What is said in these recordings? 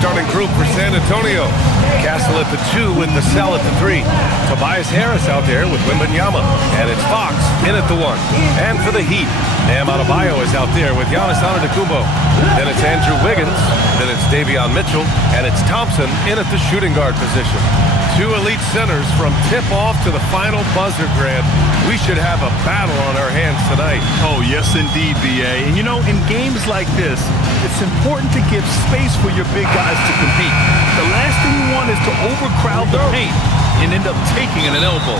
starting group for San Antonio. Castle at the 2 with Vassell at the 3. Tobias Harris out there with Wembanyama. And it's Fox in at the 1. And for the Heat, Bam Adebayo is out there with Giannis Antetokounmpo. Then it's Andrew Wiggins. Then it's Davion Mitchell. And it's Thompson in at the shooting guard position. 2 elite centers from tip-off to the final buzzer, Grant. We should have a battle on our hands tonight. Oh, yes, indeed, B.A. And, you know, in games like this, it's important to give space for your big guys to compete. The last thing you want is to overcrowd the paint and end up taking an elbow.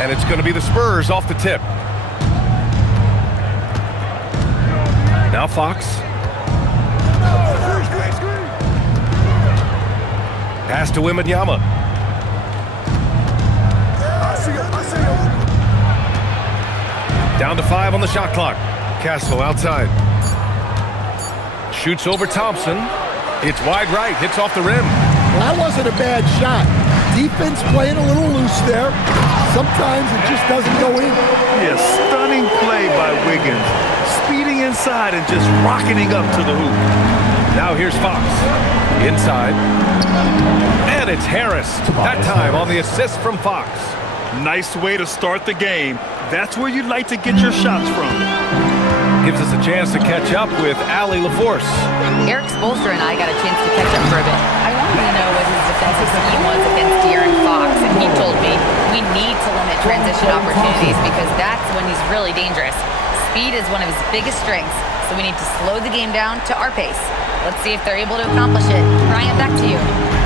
And it's going to be the Spurs off the tip. Now Fox. Pass to Wembanyama. Down to 5 on the shot clock. Castle outside. Shoots over Thompson. It's wide right. Hits off the rim. Well, that wasn't a bad shot. Defense playing a little loose there. Sometimes it just doesn't go in. Yeah, stunning play by Wiggins. Speeding inside and just rocketing up to the hoop. Now here's Fox. Inside. And it's Harris. That time on the assist from Fox. Nice way to start the game. That's where you'd like to get your shots from. Gives us a chance to catch up with Allie LaForce. Eric Spoelstra and I got a chance to catch up for a bit. I wanted to know what his defensive scheme was against De'Aaron Fox, and he told me we need to limit transition opportunities because that's when he's really dangerous. Speed is one of his biggest strengths, so we need to slow the game down to our pace. Let's see if they're able to accomplish it. Ryan, back to you.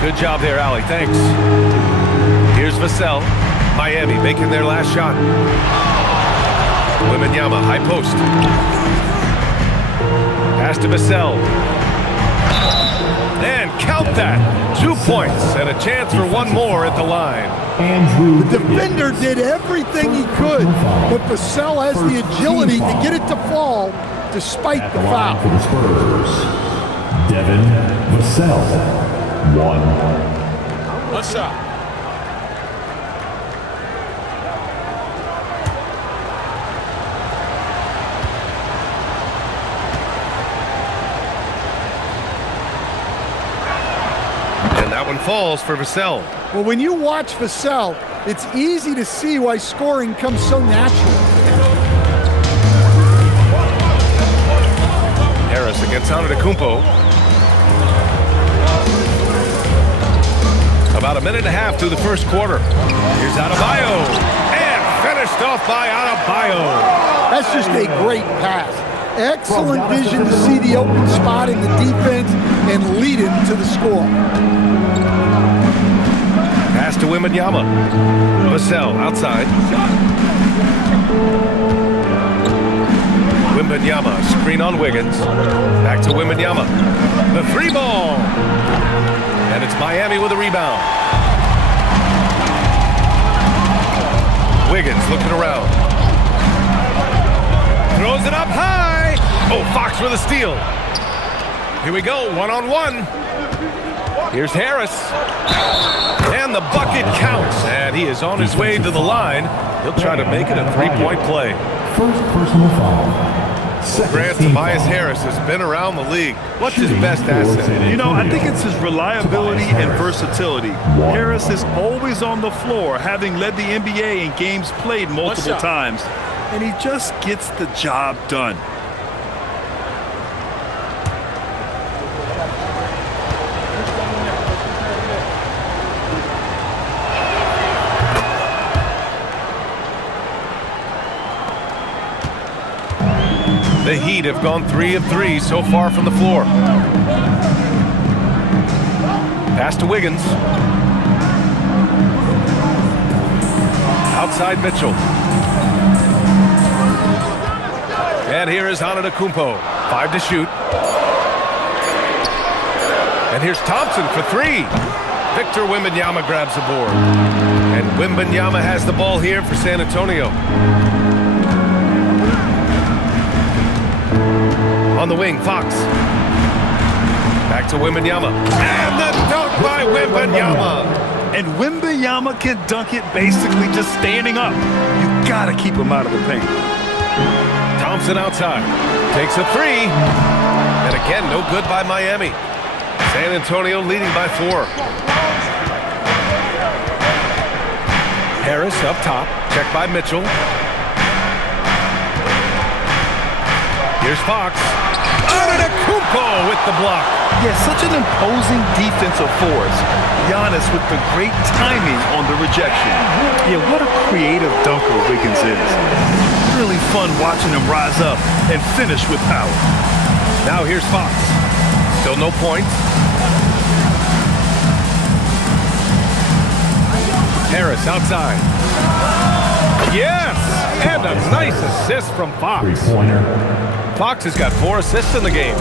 Good job there, Allie. Thanks. Here's Vassell. Miami making their last shot. Wembanyama, high post. Pass to Vassell. And count that. 2 points and a chance for one more at the line. The defender did everything he could, but Vassell has the agility to get it to fall despite the foul. For the Spurs, Devin Vassell, 1. What's up? That one falls for Vassell. Well, when you watch Vassell, it's easy to see why scoring comes so natural. Harris against Antetokounmpo. About a minute and a half through the first quarter. Here's Adebayo. And finished off by Adebayo. That's just a great pass. Excellent vision to see the open spot in the defense and lead him to the score. Pass to Wembanyama. Vassell outside. Wembanyama, screen on Wiggins. Back to Wembanyama. The 3 ball. And it's Miami with a rebound. Wiggins looking around. Throws it up high. Oh, Fox with a steal. Here we go, one-on-one. Here's Harris. And the bucket counts. And he is on his way to the line. He'll try to make it a 3-point play. First personal foul. Grant, Tobias Harris has been around the league. What's his best asset? You know, I think it's his reliability and versatility. Harris is always on the floor, having led the NBA in games played multiple times. And he just gets the job done. The Heat have gone 3 of 3 so far from the floor. Pass to Wiggins. Outside Mitchell. And here is Antetokounmpo. 5 to shoot. And here's Thompson for 3. Victor Wembanyama grabs the board. And Wembanyama has the ball here for San Antonio. On the wing, Fox. Back to Wembanyama. And the dunk by Wembanyama. And Wembanyama can dunk it basically just standing up. You gotta keep him out of the paint. Thompson outside. Takes a 3. And again, no good by Miami. San Antonio leading by 4. Harris up top, checked by Mitchell. Here's Fox. Antetokounmpo with the block. Yeah, such an imposing defensive force. Giannis with the great timing on the rejection. Yeah, what a creative dunker Wiggins is. Really fun watching him rise up and finish with power. Now here's Fox. Still no points. Harris outside. Yes! And a nice assist from Fox. Three-pointer. Fox has got 4 assists in the game.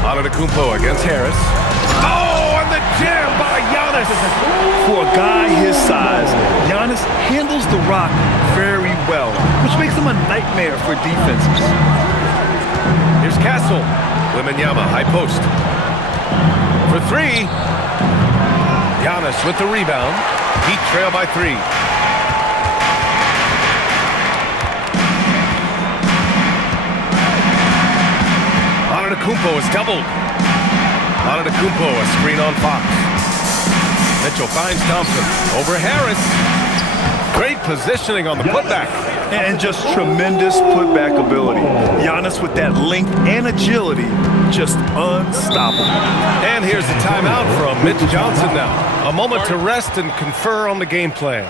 Antetokounmpo against Harris. Oh, and the jam by Giannis. For a guy his size, Giannis handles the rock very well, which makes him a nightmare for defenses. Here's Castle. Wembanyama, high post. For 3. Giannis with the rebound. Heat trail by 3. Antetokounmpo is doubled. Antetokounmpo, a screen on Fox. Mitchell finds Thompson. Over Harris. Great positioning on the putback. And just tremendous putback ability. Giannis with that length and agility, just unstoppable. And here's the timeout from Mitch Johnson now. A moment to rest and confer on the game plan.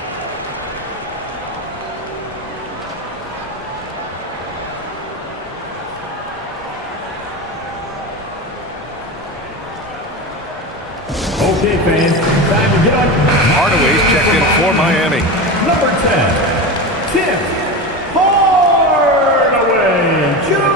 Okay, fans, time to get on. Hardaway's checked in for Miami. Number 10, Tim Hardaway Jr.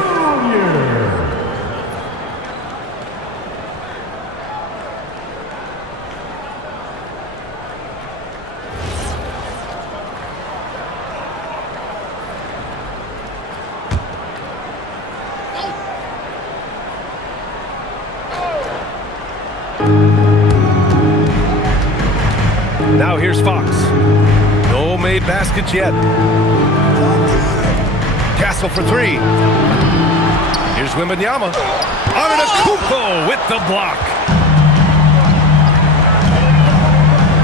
Now here's Fox. No made baskets yet. Castle for 3. Here's Wembanyama. Antetokounmpo with the block.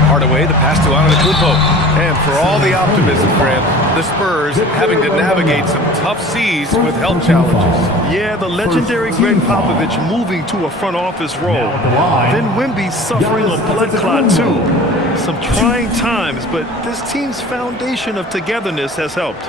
Hardaway, the pass to Antetokounmpo. And for all the optimism, Grant, the Spurs having to navigate some tough seas with health challenges. Yeah, the legendary Greg Popovich moving to a front office role. Then Wemby suffering a blood clot too. Some trying times, but this team's foundation of togetherness has helped.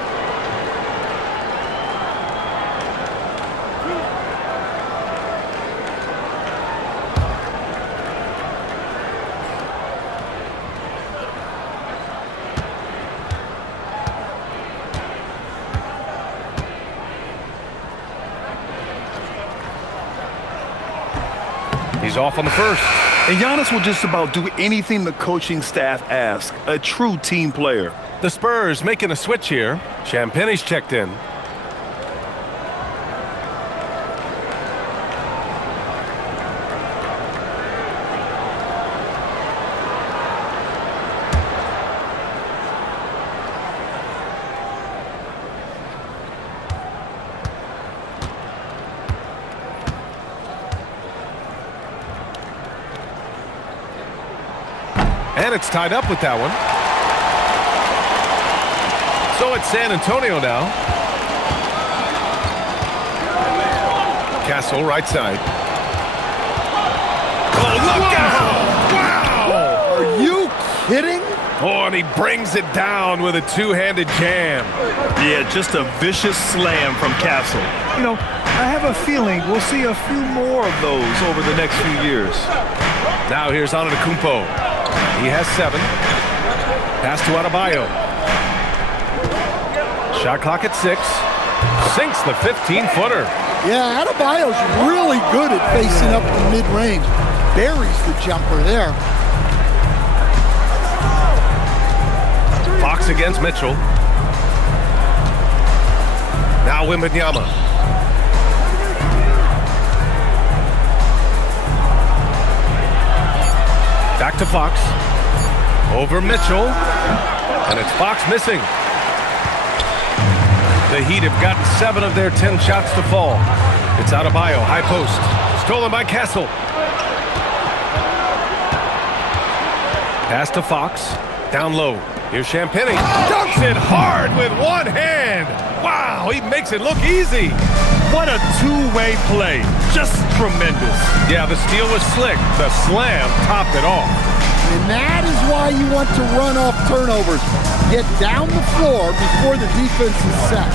He's off on the first. And Giannis will just about do anything the coaching staff asks. A true team player. The Spurs making a switch here. Champagne's checked in. And it's tied up with that one. So it's San Antonio now. Castle, right side. Oh, look out! Wow! Are you kidding? Oh, and he brings it down with a two-handed jam. Yeah, just a vicious slam from Castle. You know, I have a feeling we'll see a few more of those over the next few years. Now here's Antetokounmpo. He has 7. Pass to Adebayo. Shot clock at 6. Sinks the 15-footer. Yeah, Adebayo's really good at facing up the mid-range. Buries the jumper there. Fox against Mitchell. Now Wembanyama. Back to Fox. Over Mitchell. And it's Fox missing. The Heat have gotten 7 of their 10 shots to fall. It's Adebayo, high post. Stolen by Castle. Pass to Fox. Down low. Here's Champagny. Dunks it hard with one hand. Wow, he makes it look easy. What a two-way play. Just tremendous. Yeah, the steal was slick. The slam topped it off. And that is why you want to run off turnovers. Get down the floor before the defense is set.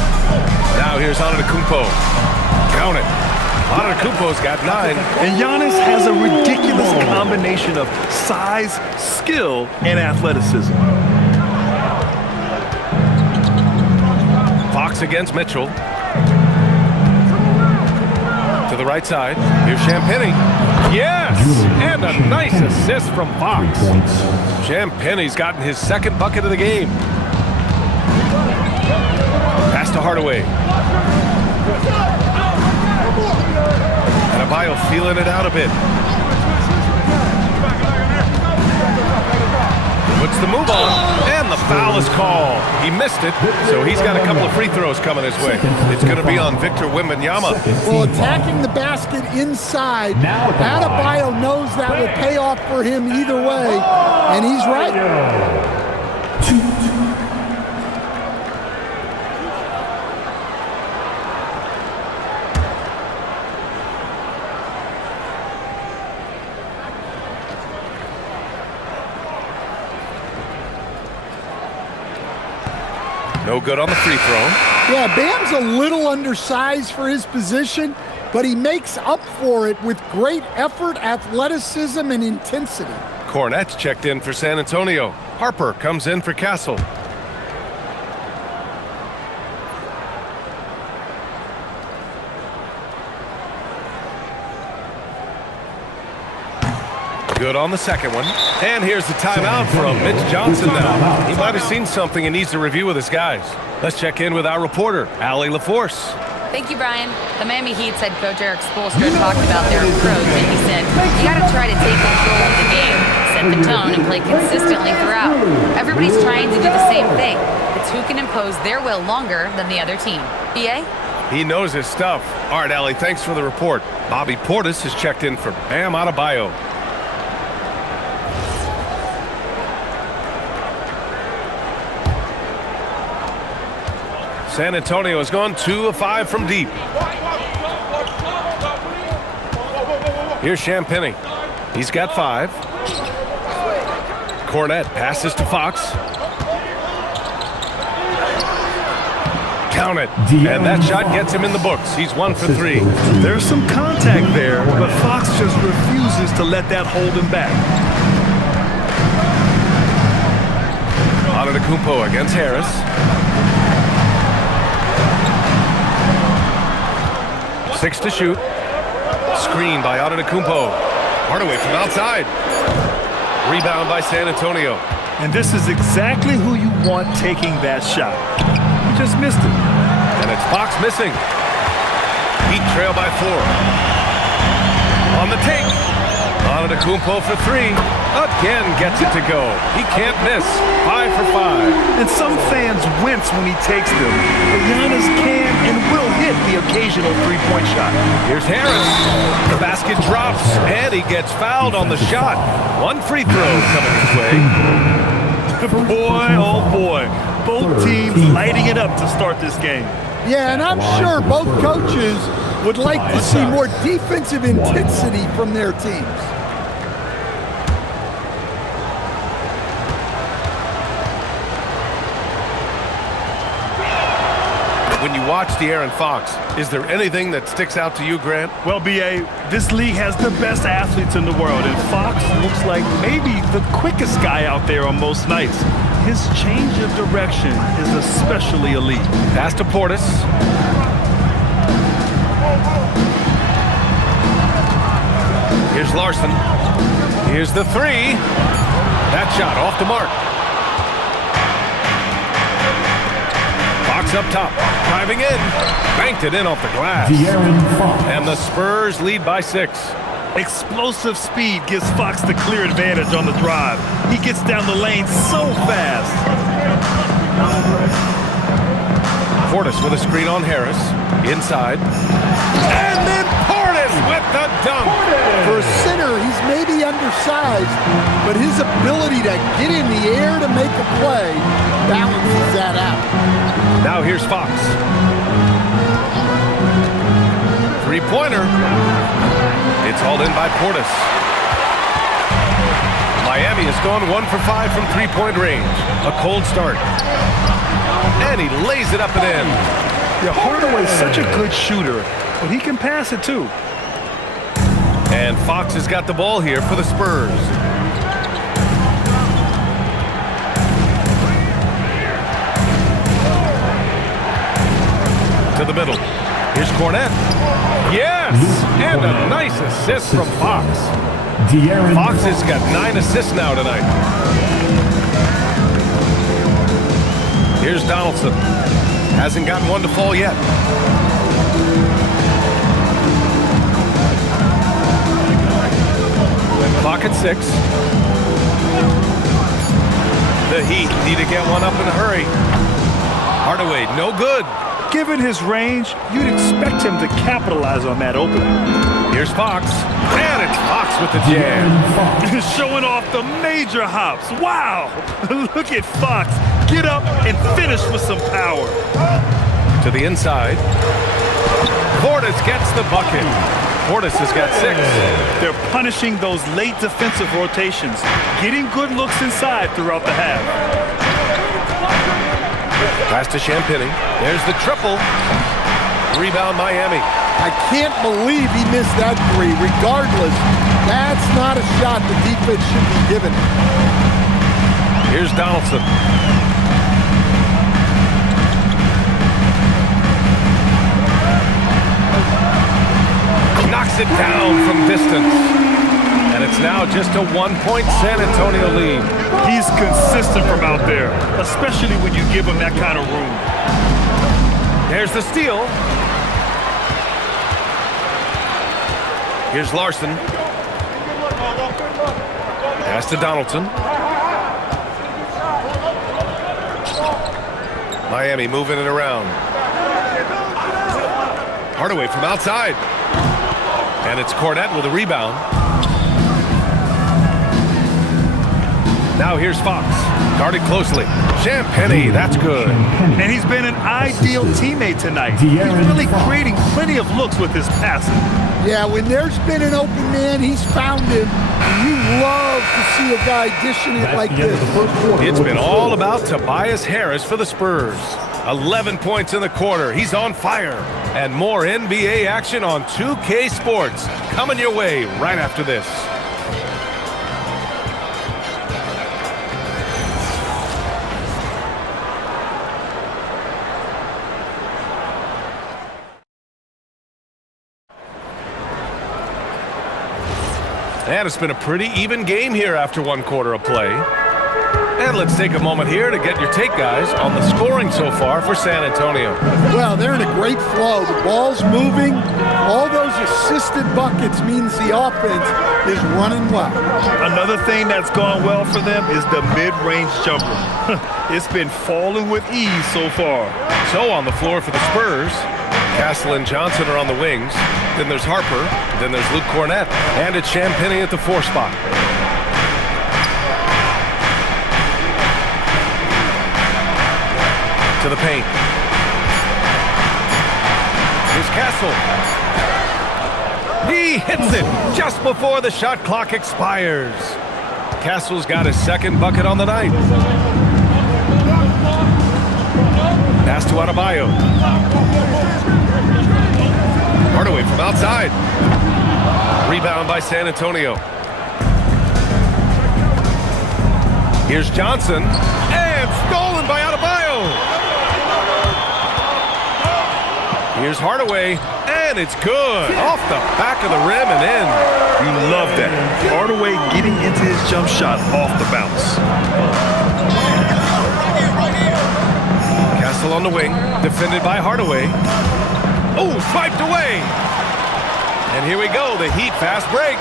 Now here's Antetokounmpo. Count it. Antetokounmpo's got 9. And Giannis has a ridiculous combination of size, skill, and athleticism. Fox against Mitchell. To the right side. Here's Champagny. Yes! And a nice assist from Fox. Champagny's gotten his second bucket of the game. Pass to Hardaway. Adebayo feeling it out a bit. Puts the move on, and the foul is called. He missed it, so he's got a couple of free throws coming his way. It's going to be on Victor Wembanyama. Well, attacking the basket inside, Adebayo knows that will pay off for him either way, and he's right. No good on the free throw. Yeah, Bam's a little undersized for his position, but he makes up for it with great effort, athleticism, and intensity. Cornette's checked in for San Antonio. Harper comes in for Castle. Good on the second one. And here's the timeout from Mitch Johnson now. He might have seen something and needs to review with his guys. Let's check in with our reporter, Allie LaForce. Thank you, Brian. The Miami Heat's head coach Eric Spoelstra talked about their approach, and he said, you got to try to take control of the game, set the tone, and play consistently throughout. Everybody's trying to do the same thing. It's who can impose their will longer than the other team. BA? He knows his stuff. All right, Allie, thanks for the report. Bobby Portis has checked in for Bam Adebayo. San Antonio has gone 2 of 5 from deep. Here's Champagny. He's got 5. Cornette passes to Fox. Count it. And that shot gets him in the books. He's 1 for 3. There's some contact there, but Fox just refuses to let that hold him back. Antetokounmpo against Harris. Six to shoot. Screen by Antetokounmpo. Hardaway from outside. Rebound by San Antonio. And this is exactly who you want taking that shot. He just missed it. And it's Fox missing. Heat trail by 4. On the take. Antetokounmpo for 3. Again gets it to go. He can't miss. 5 for 5. And some fans wince when he takes them. But Giannis can and will hit the occasional three-point shot. Here's Harris. The basket drops, and he gets fouled on the shot. 1 free throw coming his way. Boy, oh boy. Both teams lighting it up to start this game. Yeah, and I'm sure both coaches would like to see more defensive intensity from their teams. When you watch De'Aaron Fox, is there anything that sticks out to you, Grant? Well, B.A., this league has the best athletes in the world, and Fox looks like maybe the quickest guy out there on most nights. His change of direction is especially elite. Pass to Portis. Here's Larson. Here's the 3. That shot off the mark. Fox up top, driving in, banked it in off the glass. And the Spurs lead by 6. Explosive speed gives Fox the clear advantage on the drive. He gets down the lane so fast. Portis with a screen on Harris. Inside. And then Portis with the dunk. For a center, he's maybe undersized, but his ability to get in the air to make a play balances that out. Now here's Fox. Three-pointer. It's hauled in by Portis. Miami has gone 1 for 5 from three-point range. A cold start. And he lays it up and in. Yeah, Hardaway's such a good shooter, but he can pass it too. And Fox has got the ball here for the Spurs. To the middle. Here's Cornette. Yes! And a nice assist from Fox. Fox has got 9 assists now tonight. Here's Donaldson. Hasn't gotten one to fall yet. Clock at 6. The Heat need to get one up in a hurry. Hardaway, no good. Given his range, you'd expect him to capitalize on that opening. Here's Fox. And it's Fox with the jam. Showing off the major hops. Wow! Look at Fox. Get up and finish with some power. To the inside. Portis gets the bucket. Portis has got 6. They're punishing those late defensive rotations, getting good looks inside throughout the half. Pass to Champagny. There's the triple. Rebound Miami. I can't believe he missed that three. Regardless, that's not a shot the defense should be given. Here's Donaldson. Knocks it down from distance. And it's now just a 1-point San Antonio lead. He's consistent from out there, especially when you give him that kind of room. There's the steal. Here's Larson. Pass to Donaldson. Miami moving it around. Hardaway from outside. And it's Cornette with a rebound. Now here's Fox. Guarded closely. Champagny, that's good. And he's been an ideal teammate tonight. He's really creating plenty of looks with his passing. Yeah, when there's been an open man, he's found him. And you love to see a guy dishing it like this. It's been all about Tobias Harris for the Spurs. 11 points in the quarter. He's on fire. And more NBA action on 2K Sports. Coming your way right after this. And it's been a pretty even game here after 1 quarter of play. And let's take a moment here to get your take, guys, on the scoring so far for San Antonio. Well, they're in a great flow. The ball's moving. All those assisted buckets means the offense is running well. Another thing that's gone well for them is the mid-range jumper. It's been falling with ease so far. So on the floor for the Spurs, Castle and Johnson are on the wings. Then there's Harper. Then there's Luke Cornette. And it's Champagny at the 4 spot. To the paint. Here's Castle. He hits it just before the shot clock expires. Castle's got his 2nd bucket on the night. Pass to Adebayo. Hardaway from outside. Rebound by San Antonio. Here's Johnson. And stolen by Adebayo. Here's Hardaway. And it's good. Off the back of the rim and in. You love that. Hardaway getting into his jump shot off the bounce. Castle on the wing. Defended by Hardaway. Oh, swiped away. And here we go. The Heat fast break.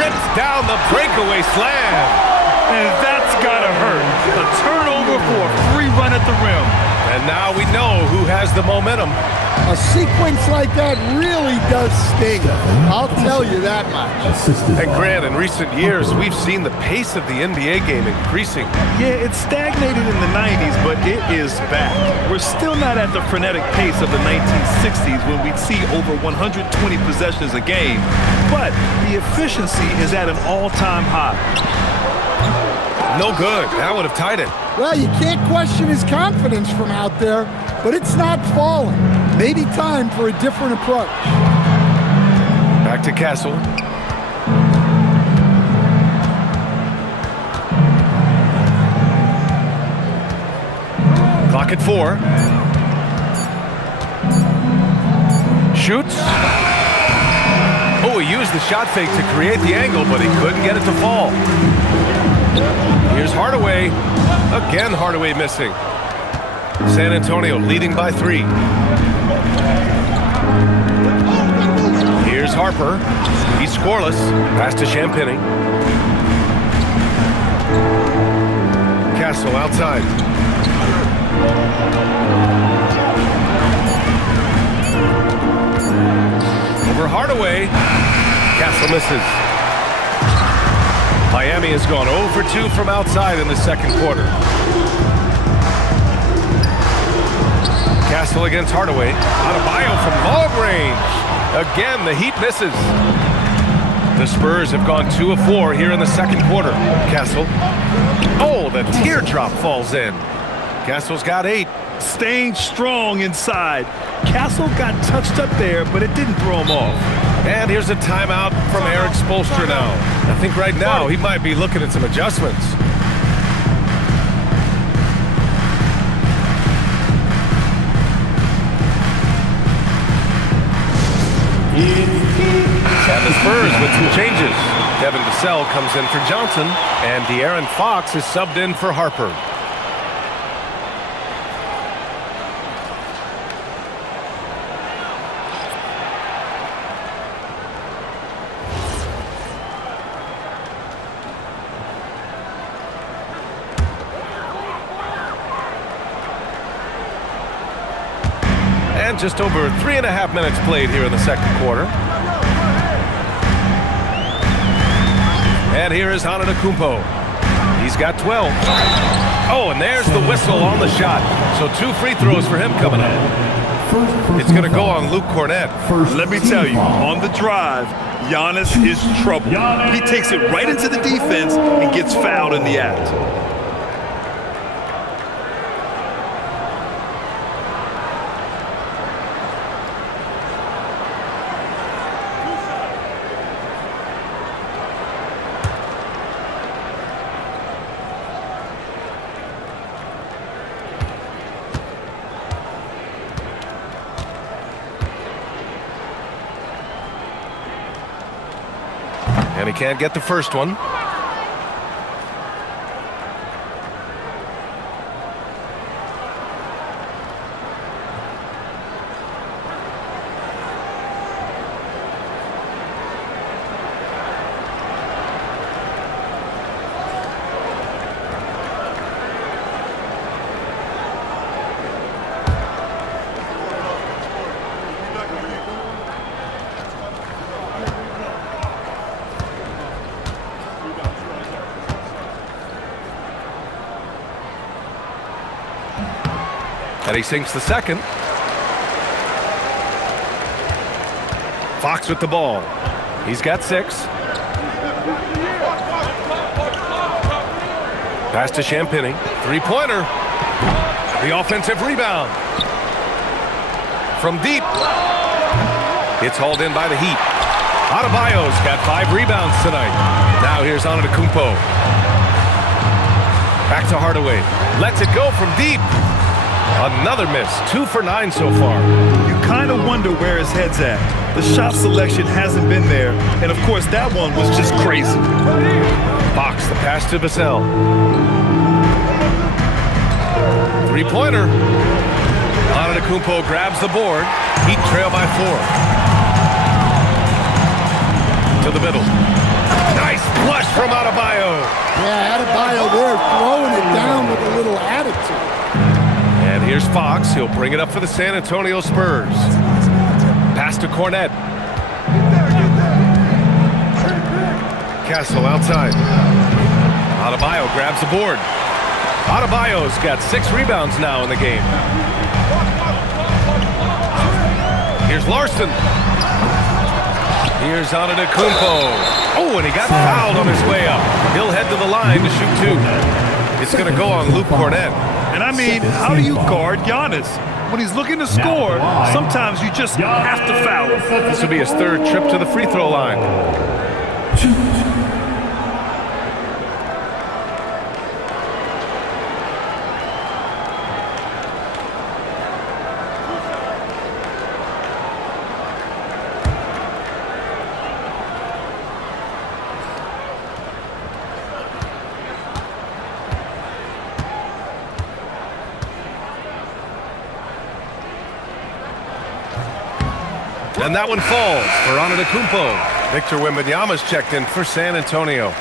Rips down the breakaway slam. And that's gotta hurt. A turnover for a free run at the rim. And now we know who has the momentum. A sequence like that really does sting. I'll tell you that much. And Grant, in recent years, we've seen the pace of the NBA game increasing. Yeah, it stagnated in the 90s, but it is back. We're still not at the frenetic pace of the 1960s when we'd see over 120 possessions a game, but the efficiency is at an all-time high. No good. That would have tied it. Well, you can't question his confidence from out there, but it's not falling. Maybe time for a different approach. Back to Castle. Clock at 4. Shoots. Oh, he used the shot fake to create the angle, but he couldn't get it to fall. Here's Hardaway. Again, Hardaway missing. San Antonio leading by 3. Here's Harper. He's scoreless. Pass to Champagny. Castle outside. Over Hardaway. Castle misses. Miami has gone 0 for 2 from outside in the second quarter. Castle against Hardaway. Adebayo from long range. Again, the Heat misses. The Spurs have gone 2 of 4 here in the second quarter. Castle. Oh, the teardrop falls in. Castle's got 8. Staying strong inside. Castle got touched up there, but it didn't throw him off. And here's a timeout from Eric Spoelstra now. I think right now he might be looking at some adjustments. And the Spurs with some changes. Devin Vassell comes in for Johnson, and De'Aaron Fox is subbed in for Harper. And just over 3.5 minutes played here in the second quarter. And here is Antetokounmpo. He's got 12. Oh, and there's the whistle on the shot. So 2 free throws for him coming up. It's going to go on Luke Cornett. Let me tell you, on the drive, Giannis is trouble. He takes it right into the defense and gets fouled in the act. And he can't get the first one. And he sinks the second. Fox with the ball. He's got 6. Pass to Champagny. 3-pointer. The offensive rebound. From deep. It's hauled in by the Heat. Adebayo's got 5 rebounds tonight. Now here's Antetokounmpo. Back to Hardaway. Lets it go from deep. Another miss. 2 for 9 so far. You kind of wonder where his head's at. The shot selection hasn't been there. And, of course, that one was just crazy. Fox, the pass to Vassell. 3-pointer. Antetokounmpo grabs the board. Heat trail by 4. To the middle. Nice flush from Adebayo. Yeah, Adebayo Here's Fox. He'll bring it up for the San Antonio Spurs. Pass to Cornette. Castle outside. Adebayo grabs the board. Adebayo's got 6 rebounds now in the game. Here's Larson. Here's Antetokounmpo. Oh, and he got fouled on his way up. He'll head to the line to shoot 2. It's going to go on Luke Cornette. And I mean, how do you guard Giannis? When he's looking to score, sometimes you just have to foul him. This will be his 3rd trip to the free throw line. And that one falls for Antetokounmpo. Victor Wembanyama's checked in for San Antonio.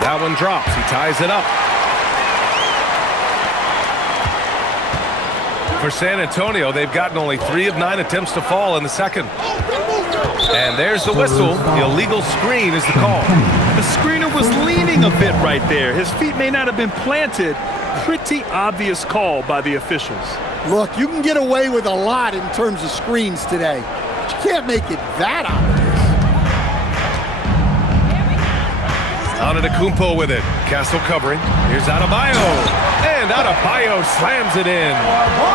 That one drops. He ties it up. For San Antonio, they've gotten only 3 of 9 attempts to fall in the second. And there's the whistle. The illegal screen is the call. The screener was leaning a bit right there. His feet may not have been planted. Pretty obvious call by the officials. Look, you can get away with a lot in terms of screens today, but you can't make it that obvious. Antetokounmpo with it. Castle covering. Here's Adebayo. And Adebayo slams it in.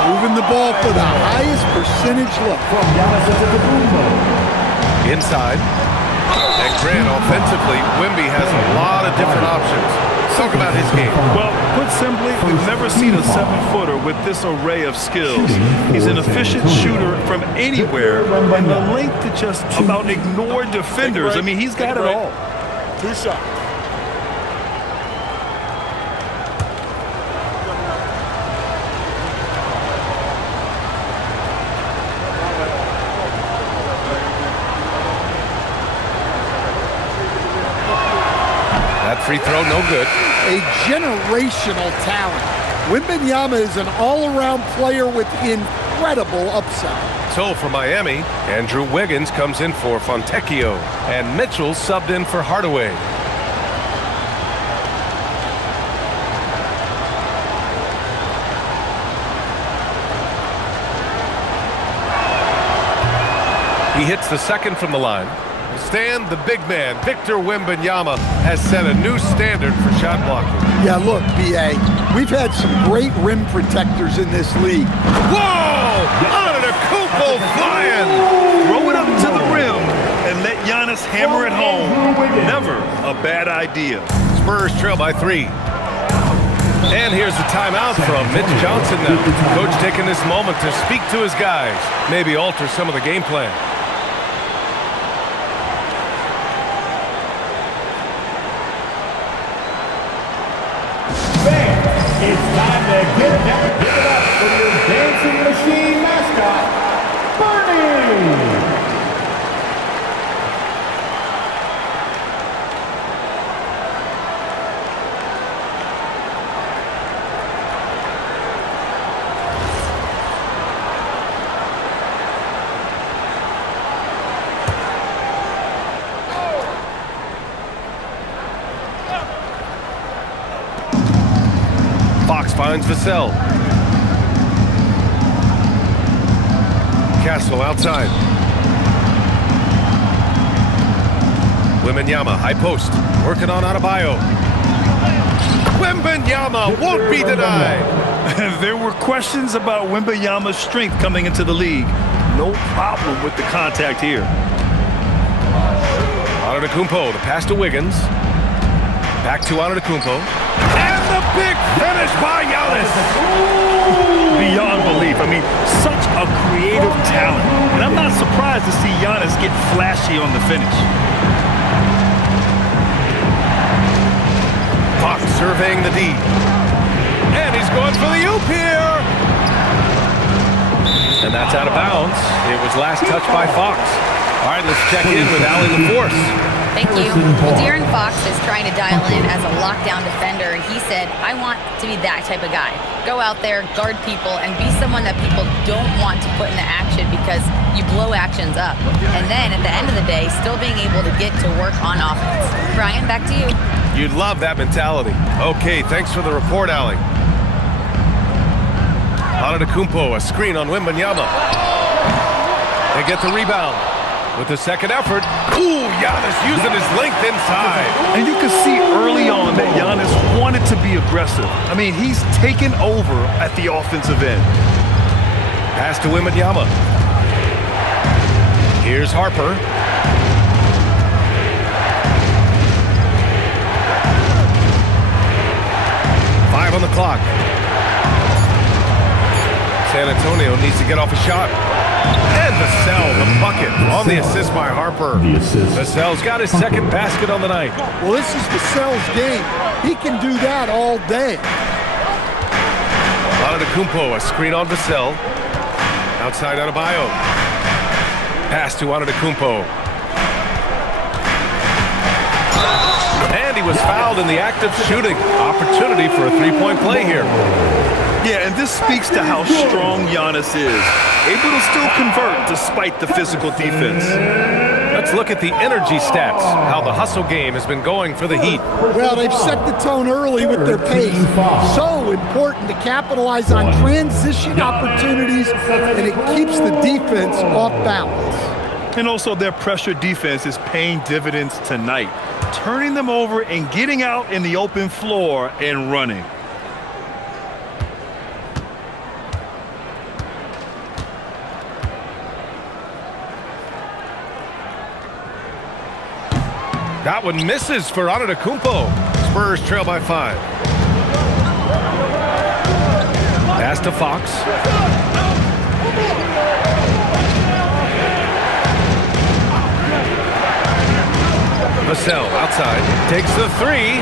Moving the ball for the highest percentage look. Inside. And Grant, offensively, Wemby has a lot of different options. Talk about his game. Well, put simply, we've never seen a 7-footer with this array of skills. He's an efficient shooter from anywhere, and the length to just about ignore defenders. I mean, he's got it all. 2 shots. Free throw, no good. A generational talent. Wembanyama is an all-around player with incredible upside. So for Miami, Andrew Wiggins comes in for Fontecchio, and Mitchell subbed in for Hardaway. He hits the second from the line. Stan, the big man, Victor Wembanyama, has set a new standard for shot blocking. Yeah, look, B.A., we've had some great rim protectors in this league. Whoa! Antetokounmpo flying! Throw it up to the rim and let Giannis hammer it home. Never a bad idea. Spurs trail by 3. And here's the timeout from Mitch Johnson now. Coach taking this moment to speak to his guys, maybe alter some of the game plan. It's time to get down. Give it up for your dancing machine mascot, Bernie. Fox finds Vassell. Castle outside. Wembanyama, high post. Working on Adebayo. Wembanyama won't be denied. There were questions about Wembanyama's strength coming into the league. No problem with the contact here. Antetokounmpo, the pass to Wiggins. Back to Antetokounmpo. And And a big finish by Giannis. Beyond belief. I mean, such a creative talent. And I'm not surprised to see Giannis get flashy on the finish. Fox surveying the D. And he's going for the oop here. And that's out of bounds. It was last touched by Fox. All right, let's check in with Allie LaForce. Thank you. Well, De'Aaron Fox is trying to dial in as a lockdown defender, and he said, I want to be that type of guy. Go out there, guard people, and be someone that people don't want to put into action because you blow actions up. And then at the end of the day, still being able to get to work on offense. Brian, back to you. You'd love that mentality. Okay, thanks for the report, Allie. Antetokounmpo, a screen on Wembanyama. They get the rebound. With the second effort, ooh, Giannis using his length inside. And you can see early on that Giannis wanted to be aggressive. I mean, he's taken over at the offensive end. Pass to Wembanyama. Here's Harper. Five on the clock. San Antonio needs to get off a shot. And Vassell, the bucket, on the assist by Harper. Vassell's got his second basket on the night. Well, this is Vassell's game. He can do that all day. Antetokounmpo, a screen on Vassell. Outside Adebayo. Pass to Antetokounmpo. And he was fouled in the act of shooting. Opportunity for a three-point play here. Yeah, and this speaks to how strong Giannis is. Able to still convert despite the physical defense. Let's look at the energy stats, how the hustle game has been going for the Heat. Well, they've set the tone early with their pace. So important to capitalize on transition opportunities, and it keeps the defense off balance. And also their pressure defense is paying dividends tonight, turning them over and getting out in the open floor and running. That one misses for Antetokounmpo. Spurs trail by 5. Pass to Fox. Vassell outside. Takes the three.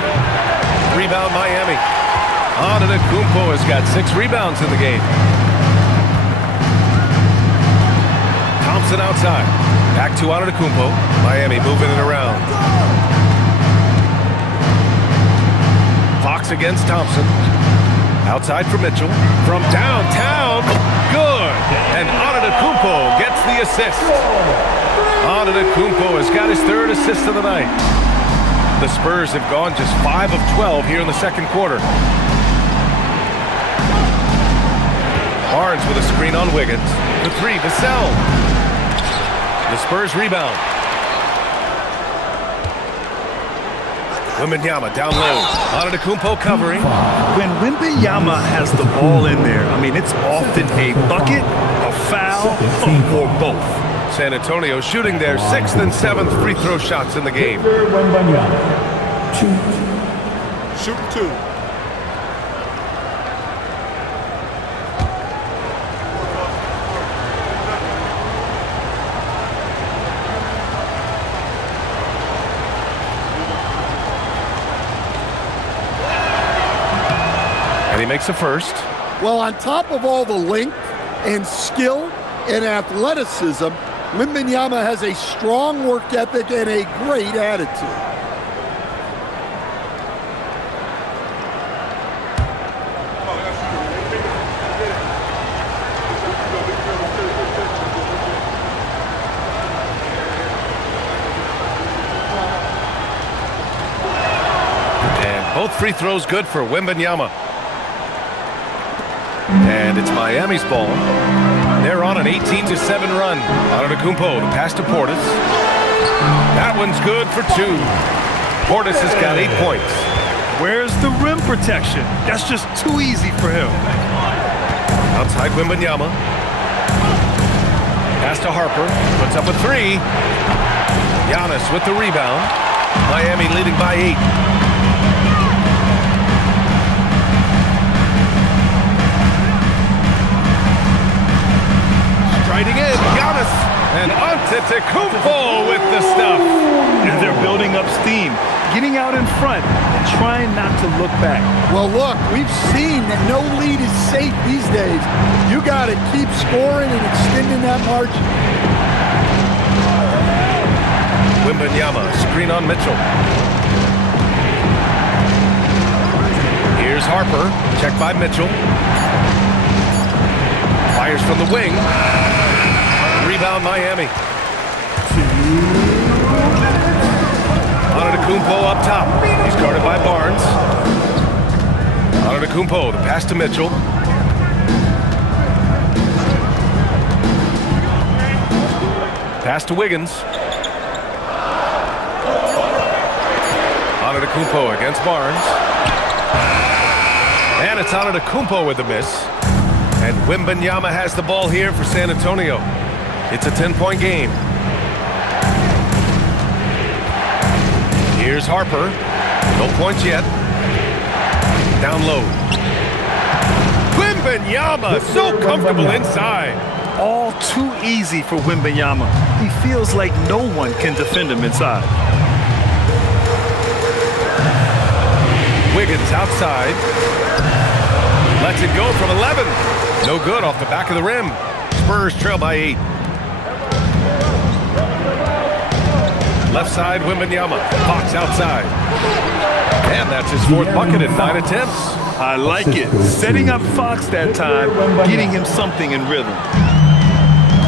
Rebound Miami. Antetokounmpo has got 6 rebounds in the game. Thompson outside. Back to Antetokounmpo. Miami moving it around. Fox against Thompson. Outside for Mitchell. From downtown. Good. And Antetokounmpo gets the assist. Antetokounmpo has got his 3rd assist of the night. The Spurs have gone just 5 of 12 here in the second quarter. Barnes with a screen on Wiggins. The 3, Vassell. The Spurs rebound. Wembanyama down low. Antetokounmpo covering. When Wembanyama has the ball in there, I mean, it's often a bucket, a foul, or both. San Antonio shooting their 6th and 7th free throw shots in the game. Shoot 2. And he makes a first. Well, on top of all the length and skill and athleticism, Wembanyama has a strong work ethic and a great attitude. And both free throws good for Wembanyama. And it's Miami's ball. They're on an 18-7 run. Antetokounmpo, the pass to Portis. That one's good for 2. Portis has got 8 points. Where's the rim protection? That's just too easy for him. Outside Wembanyama. Pass to Harper. Puts up a 3. Giannis with the rebound. Miami leading by 8. Trading in, Giannis and Antetokounmpo with the stuff. And they're building up steam, getting out in front and trying not to look back. Well, look, we've seen that no lead is safe these days. You got to keep scoring and extending that margin. Wembanyama, screen on Mitchell. Here's Harper, checked by Mitchell. Fires from the wing. Rebound Miami. Antetokounmpo up top. He's guarded by Barnes. Antetokounmpo, the pass to Mitchell. Pass to Wiggins. Antetokounmpo against Barnes. And it's Antetokounmpo with the miss. And Wembanyama has the ball here for San Antonio. It's a 10-point game. Here's Harper. No points yet. Down low. Wembanyama, so comfortable inside. All too easy for Wembanyama. He feels like no one can defend him inside. Wiggins outside. Lets it go from 11. No good off the back of the rim. Spurs trail by 8. Left side, Wembanyama. Fox outside. And that's his 4th bucket in 9 attempts. I like it. Setting up Fox that time, getting him something in rhythm.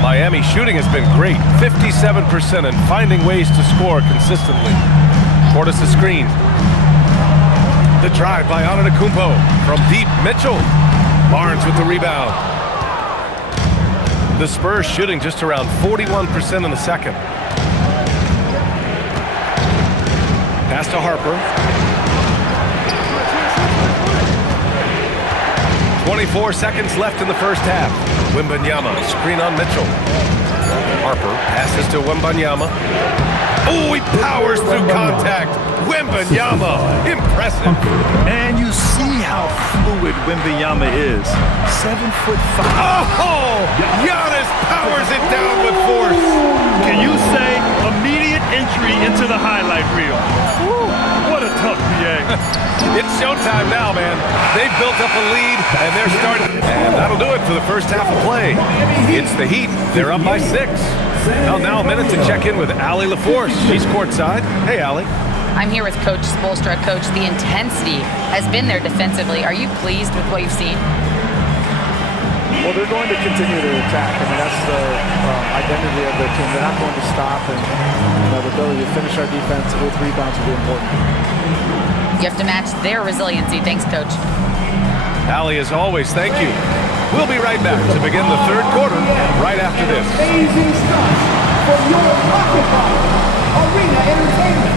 Miami shooting has been great. 57% and finding ways to score consistently. Portis a screen. The drive by Antetokounmpo. From deep, Mitchell. Barnes with the rebound. The Spurs shooting just around 41% in the second. Pass to Harper. 24 seconds left in the first half. Wembanyama, screen on Mitchell. Harper passes to Wembanyama. Oh, he powers through contact. Wembanyama, impressive. And you see how fluid Wembanyama is. 7'5". Oh, Giannis powers it down with force. Can you say immediate entry into the highlight reel? Woo, what a tough PA. It's showtime now, man. They've built up a lead, and they're starting. And that'll do it for the first half of play. It's the Heat. They're up by 6. Well, now a minute to check in with Allie LaForce. She's courtside. Hey, Allie. I'm here with Coach Spoelstra. Coach, the intensity has been there defensively. Are you pleased with what you've seen? Well, they're going to continue to attack. I mean, that's the identity of their team. They're not going to stop, and the ability to finish our defense with rebounds will be important. You have to match their resiliency. Thanks, Coach. Allie, as always, thank you. We'll be right back to begin the third quarter right after this. Amazing stuff from your Pocket Arena Entertainment.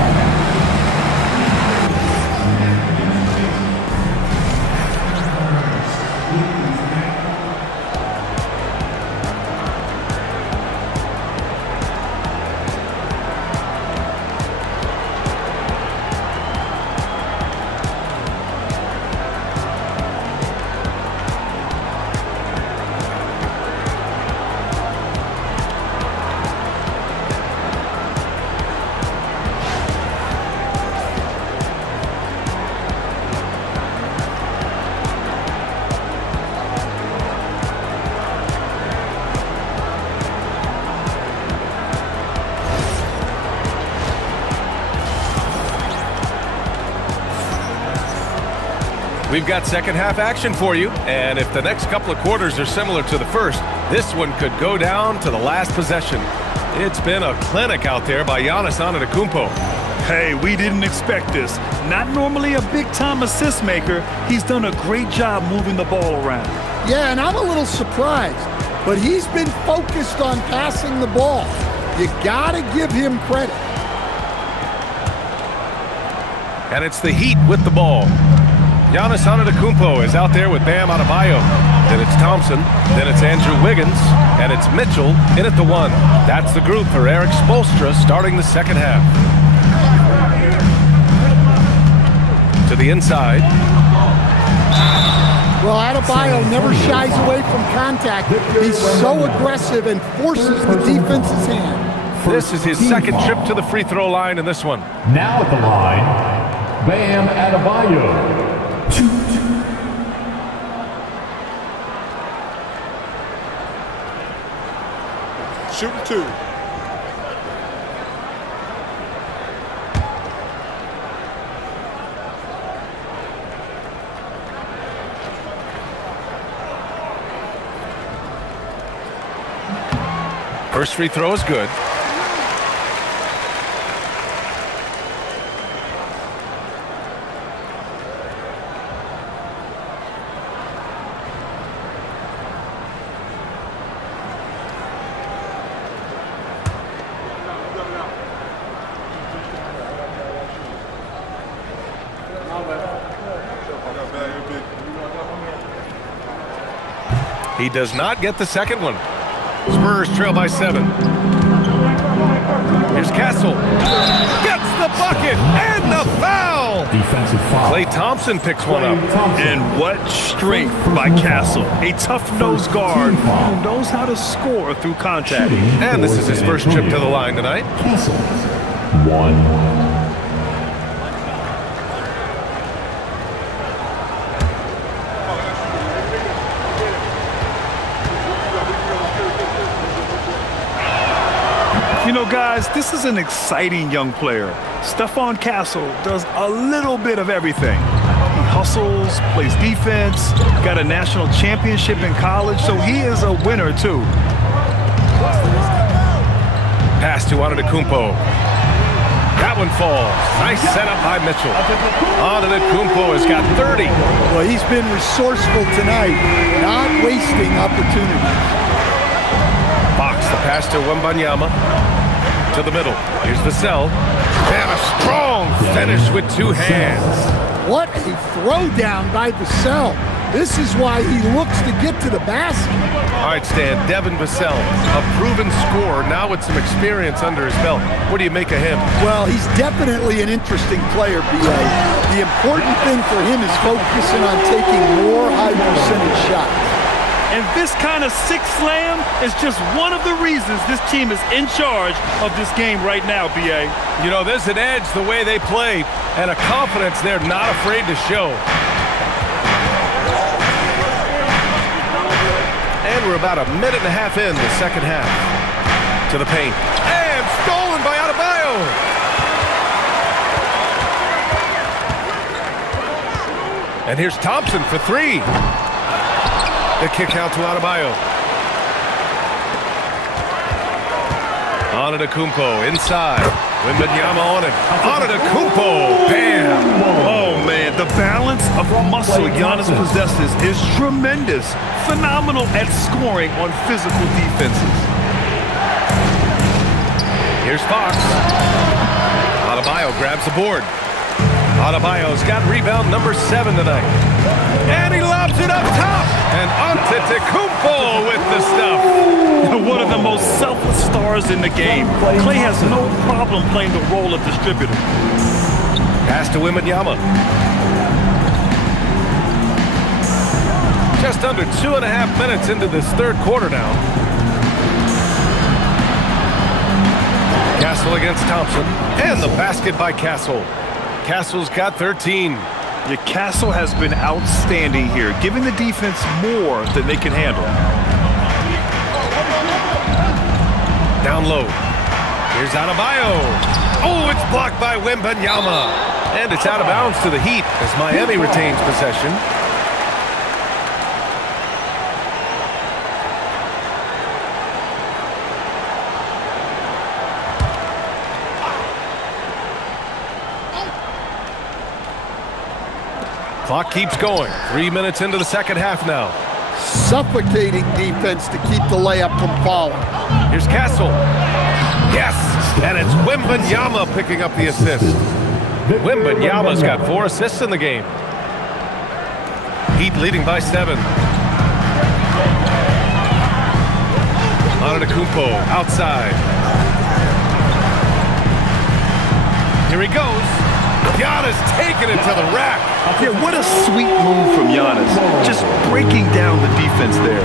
We've got second half action for you, and if the next couple of quarters are similar to the first, this one could go down to the last possession. It's been a clinic out there by Giannis Antetokounmpo. Hey, we didn't expect this. Not normally a big-time assist maker, he's done a great job moving the ball around. Yeah, and I'm a little surprised, but he's been focused on passing the ball. You gotta give him credit. And it's the Heat with the ball. Giannis Antetokounmpo is out there with Bam Adebayo. Then it's Thompson. Then it's Andrew Wiggins. And it's Mitchell in at the 1. That's the group for Eric Spoelstra starting the second half. To the inside. Well, Adebayo never shies away from contact. He's so aggressive and forces the defense's hand. This is his second trip to the free throw line in this one. Now at the line, Bam Adebayo. Shooting 2. First free throw is good. He does not get the second one. Spurs trail by 7. Here's Castle. Gets the bucket and the foul. Defensive foul. Klay Thompson picks one up. And what strength by Castle. A tough-nosed guard who knows how to score through contact. And this is his first trip to the line tonight. Castle. 1. You know, guys, this is an exciting young player. Stephon Castle does a little bit of everything. He hustles, plays defense, got a national championship in college, so he is a winner, too. Pass to Antetokounmpo. That one falls. Nice setup by Mitchell. Antetokounmpo has got 30. Well, he's been resourceful tonight, not wasting opportunities. Fox the pass to Wembanyama. To the middle. Here's Vassell. And a strong finish with 2 hands. What a throwdown by Vassell. This is why he looks to get to the basket. All right, Stan, Devin Vassell, a proven scorer, now with some experience under his belt. What do you make of him? Well, he's definitely an interesting player, B.A. The important thing for him is focusing on taking more high-percentage shots. And this kind of six slam is just one of the reasons this team is in charge of this game right now, B.A. You know, there's an edge the way they play and a confidence they're not afraid to show. And we're about a minute and a half in the second half. To the paint. And stolen by Adebayo. And here's Thompson for 3. The kick out to Adebayo. Antetokounmpo inside. Wembanyama on it. Antetokounmpo. Bam! Oh, man, the balance of muscle Giannis possesses is tremendous. Phenomenal at scoring on physical defenses. Here's Fox. Adebayo grabs the board. Adebayo's got rebound number 7 tonight. And he lobs it up top. And Antetokounmpo with the stuff. One of the most selfless stars in the game. Klay has no problem playing the role of distributor. Pass to Wembanyama. Just under 2.5 minutes into this third quarter now. Castle against Thompson. And the basket by Castle. Castle's got 13. Your Castle has been outstanding here, giving the defense more than they can handle. Down low. Here's Adebayo. Oh, it's blocked by Wembanyama. And it's out of bounds to the Heat as Miami retains possession. Clock keeps going. 3 minutes into the second half now. Suffocating defense to keep the layup from falling. Here's Castle. Yes! And it's Wembanyama picking up the assist. Wembanyama's got 4 assists in the game. Heat leading by 7. Antetokounmpo outside. Here he goes. Giannis taking it to the rack. Yeah, what a sweet move from Giannis. Just breaking down the defense there.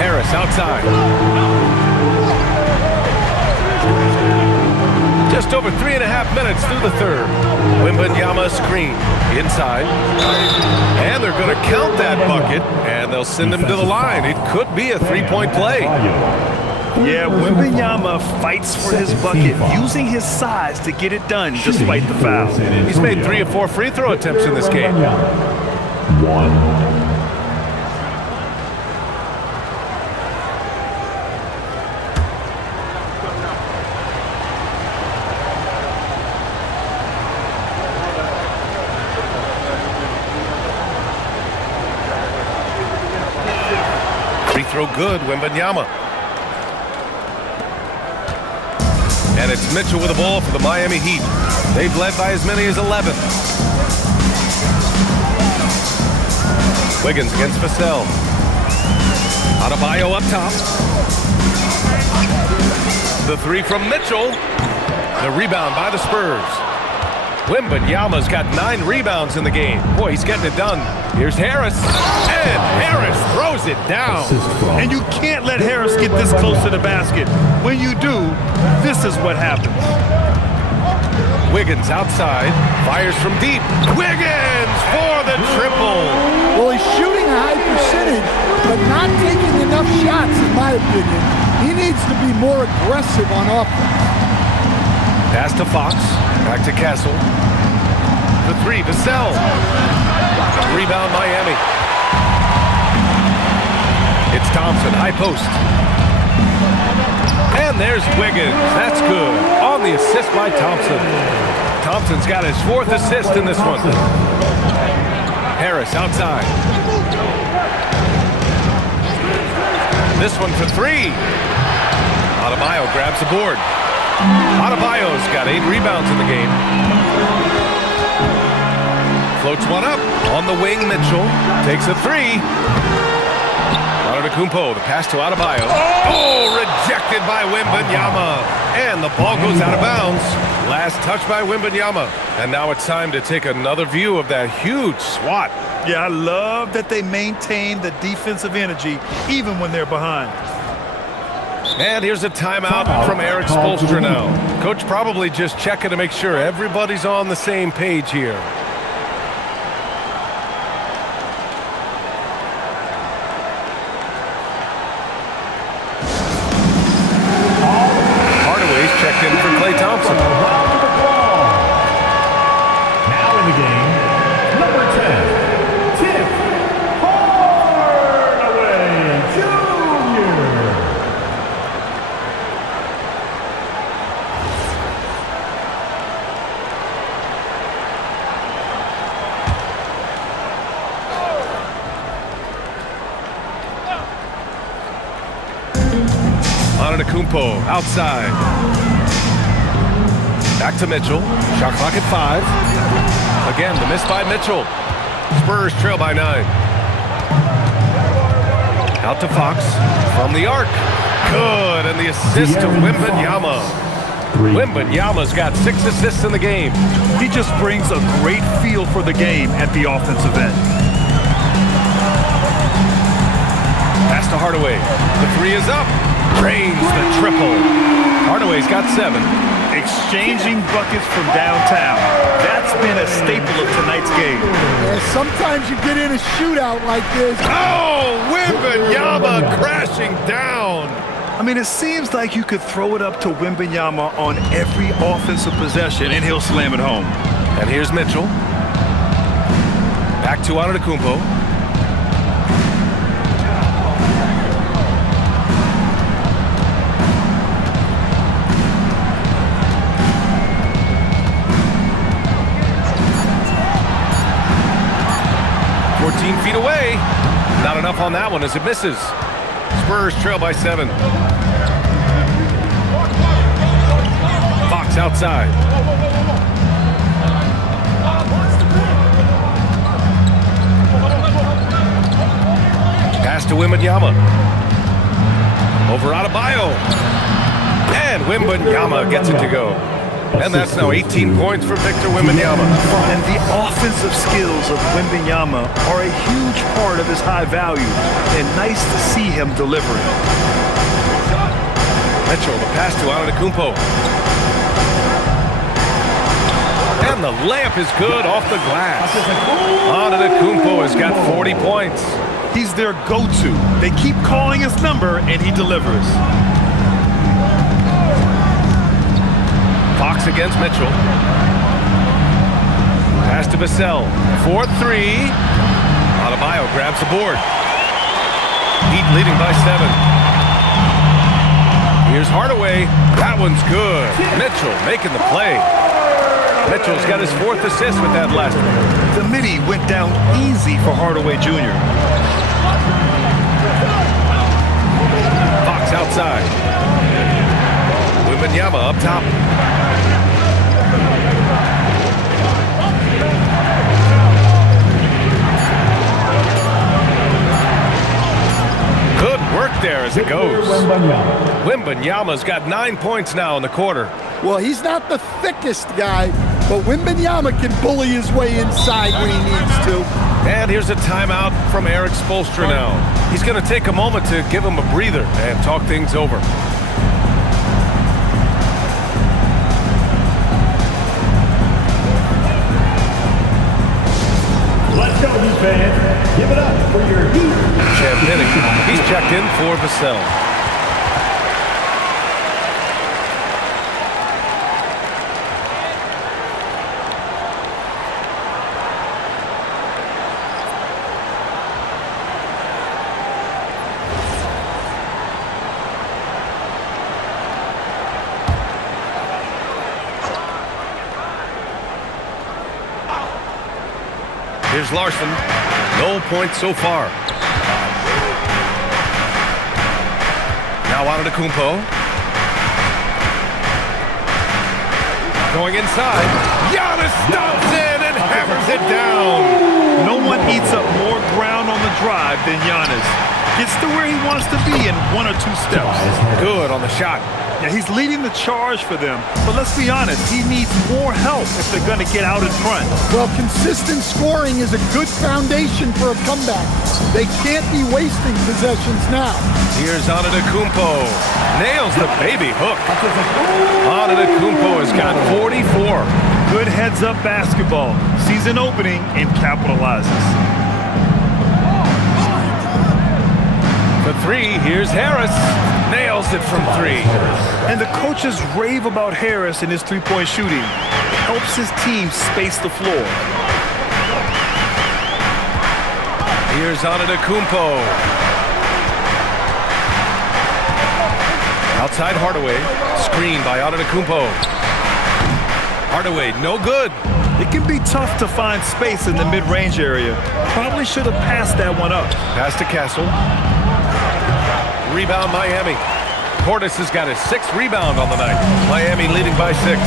Harris outside. Just over 3.5 minutes through the third. Wembanyama screen inside. And they're going to count that bucket, and they'll send him to the line. It could be a three-point play. Yeah, Wembanyama fights for his bucket, using his size to get it done despite the foul. He's made 3 of 4 free throw attempts in this game. Free throw good, Wembanyama. And it's Mitchell with the ball for the Miami Heat. They've led by as many as 11. Wiggins against Vassell. Adebayo up top. The three from Mitchell. The rebound by the Spurs. Wembanyama's got 9 rebounds in the game. Boy, he's getting it done. Here's Harris. And Harris throws it down. And you can't let Harris get this close to the basket. When you do, this is what happens. Wiggins outside. Fires from deep. Wiggins for the triple. Well, he's shooting a high percentage, but not taking enough shots, in my opinion. He needs to be more aggressive on offense. Pass to Fox. Back to Castle. The three, Vassell. Rebound, Miami. It's Thompson, high post. And there's Wiggins. That's good. On the assist by Thompson. Thompson's got his 4th assist in this one. Harris outside. This one for 3. Adebayo grabs the board. Adebayo's got 8 rebounds in the game. Floats one up. On the wing, Mitchell takes a 3. Antetokounmpo, the pass to Adebayo. Oh, rejected by Wembanyama. And the ball goes out of bounds. Last touch by Wembanyama. And now it's time to take another view of that huge swat. Yeah, I love that they maintain the defensive energy even when they're behind. And here's a timeout from Eric Spoelstra now. Coach probably just checking to make sure everybody's on the same page here. Hardaway's checked in for Klay Thompson. Now in the game, number 10, Tim Hardaway Jr. Antetokounmpo outside. Back to Mitchell. Shot clock at 5. Again, the miss by Mitchell. Spurs trail by 9. Out to Fox from the arc. Good, and the assist to Wembanyama. Wembanyama's got 6 assists in the game. He just brings a great feel for the game at the offensive end. Pass to Hardaway. The 3 is up. Drains the triple. Hardaway's got 7. Exchanging buckets from downtown. That's been a staple of tonight's game. Yeah, sometimes you get in a shootout like this. Oh, Wembanyama crashing down. I mean, it seems like you could throw it up to Wembanyama on every offensive possession, and he'll slam it home. And here's Mitchell. Back to Antetokounmpo. Feet away. Not enough on that one as it misses. Spurs trail by 7. Fox outside. Pass to Wembanyama. Over Adebayo. And Wembanyama gets it to go. And that's now 18 points for Victor Wembanyama. And the offensive skills of Wembanyama are a huge part of his high value. And nice to see him delivering. Mitchell, the pass to Antetokounmpo. And the layup is good off the glass. Antetokounmpo has got 40 points. He's their go-to. They keep calling his number, and he delivers. Fox against Mitchell. Pass to Vassell. 4-3. Adebayo grabs the board. Heat leading by 7. Here's Hardaway. That one's good. Mitchell making the play. Mitchell's got his 4th assist with that last one. The midi went down easy for Hardaway Jr. Fox outside. Wembanyama up top. Good work there as it goes. Wembanyama's got 9 points now in the quarter. Well, he's not the thickest guy, but Wembanyama can bully his way inside when he needs to. And here's a timeout from Eric Spoelstra now. He's going to take a moment to give him a breather and talk things over. Let's go, Heat fans. Give it up for your Heat. Champagny, he's checked in for Vassell. Here's Larson. No points so far. Now Antetokounmpo. Going inside. Giannis stops in and hammers it down. No one eats up more ground on the drive than Giannis. Gets to where he wants to be in 1 or 2 steps. Good on the shot. Yeah, he's leading the charge for them. But let's be honest, he needs more help if they're going to get out in front. Well, consistent scoring is a good foundation for a comeback. They can't be wasting possessions now. Here's Antetokounmpo. Nails the baby hook. Antetokounmpo has got 44. Good heads-up basketball. Sees an opening and capitalizes. For 3, here's Harris. Nails it from 3. And the coaches rave about Harris and his three-point shooting. Helps his team space the floor. Here's Antetokounmpo. Outside Hardaway. Screen by Antetokounmpo. Hardaway, no good. It can be tough to find space in the mid-range area. Probably should have passed that one up. Pass to Castle. Rebound Miami. Portis has got his 6th rebound on the night. Miami leading by 6.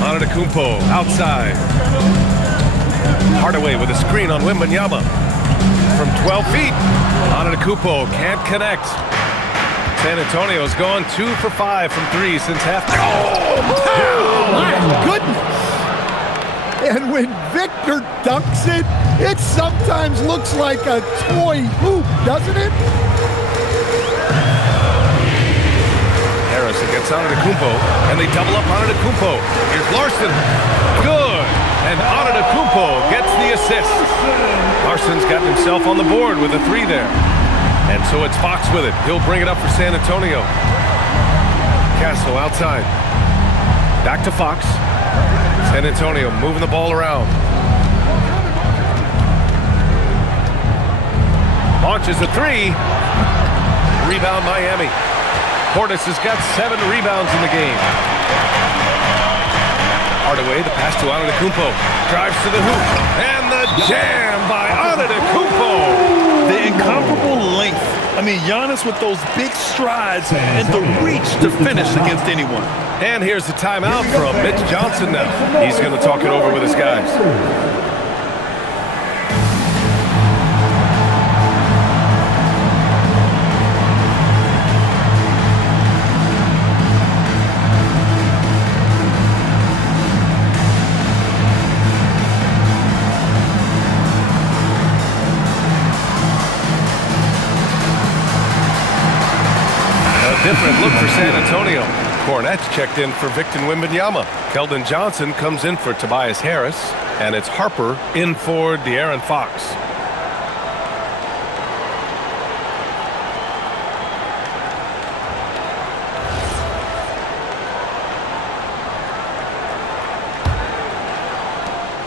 Antetokounmpo outside. Hardaway with a screen on Wembanyama. From 12 feet. Antetokounmpo can't connect. San Antonio's gone 2 for 5 from 3 since halftime. Oh, my goodness! And when Victor dunks it, it sometimes looks like a toy hoop, doesn't it? Harris against Antetokounmpo, and they double up Antetokounmpo. Here's Larson. Good. And Antetokounmpo gets the assist. Larson's got himself on the board with a 3 there. And so it's Fox with it. He'll bring it up for San Antonio. Castle outside. Back to Fox. San Antonio moving the ball around. Launches a 3. Rebound Miami. Portis has got 7 rebounds in the game. Hardaway, the pass to Antetokounmpo. Drives to the hoop. And the jam by Antetokounmpo. The incomparable length. I mean, Giannis with those big strides and the reach to finish against anyone. And here's the timeout from Mitch Johnson now. He's going to talk it over with his guys. look for San Antonio. Cornett's checked in for Victor Wembanyama. Keldon Johnson comes in for Tobias Harris. And it's Harper in for De'Aaron Fox.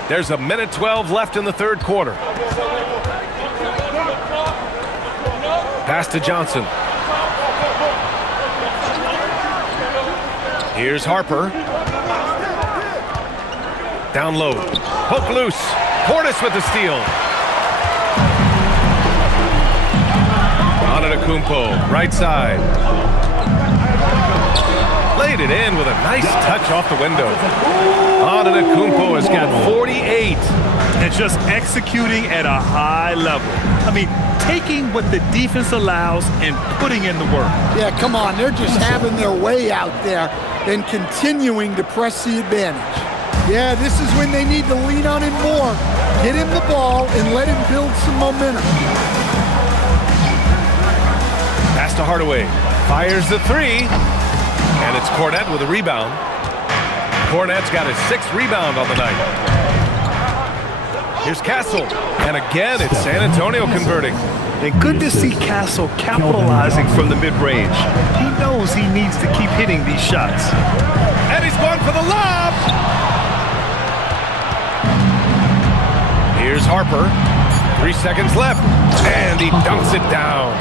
There's a minute 12 left in the third quarter. Pass to Johnson. Here's Harper. Down low. Poke loose. Portis with the steal. Antetokounmpo, right side. Laid it in with a nice touch off the window. Antetokounmpo has got 48. And just executing at a high level. I mean, taking what the defense allows and putting in the work. Yeah, come on. They're just having their way out there and continuing to press the advantage. Yeah, this is when they need to lean on him more. Get him the ball and let him build some momentum. Pass to Hardaway. Fires the three. And it's Cornett with a rebound. Cornett's got his 6th rebound on the night. Here's Castle. And again, it's San Antonio converting. And good to see Castle capitalizing from the mid-range. He knows he needs to keep hitting these shots. And he's going for the lob. Here's Harper. 3 seconds left. And he dunks it down.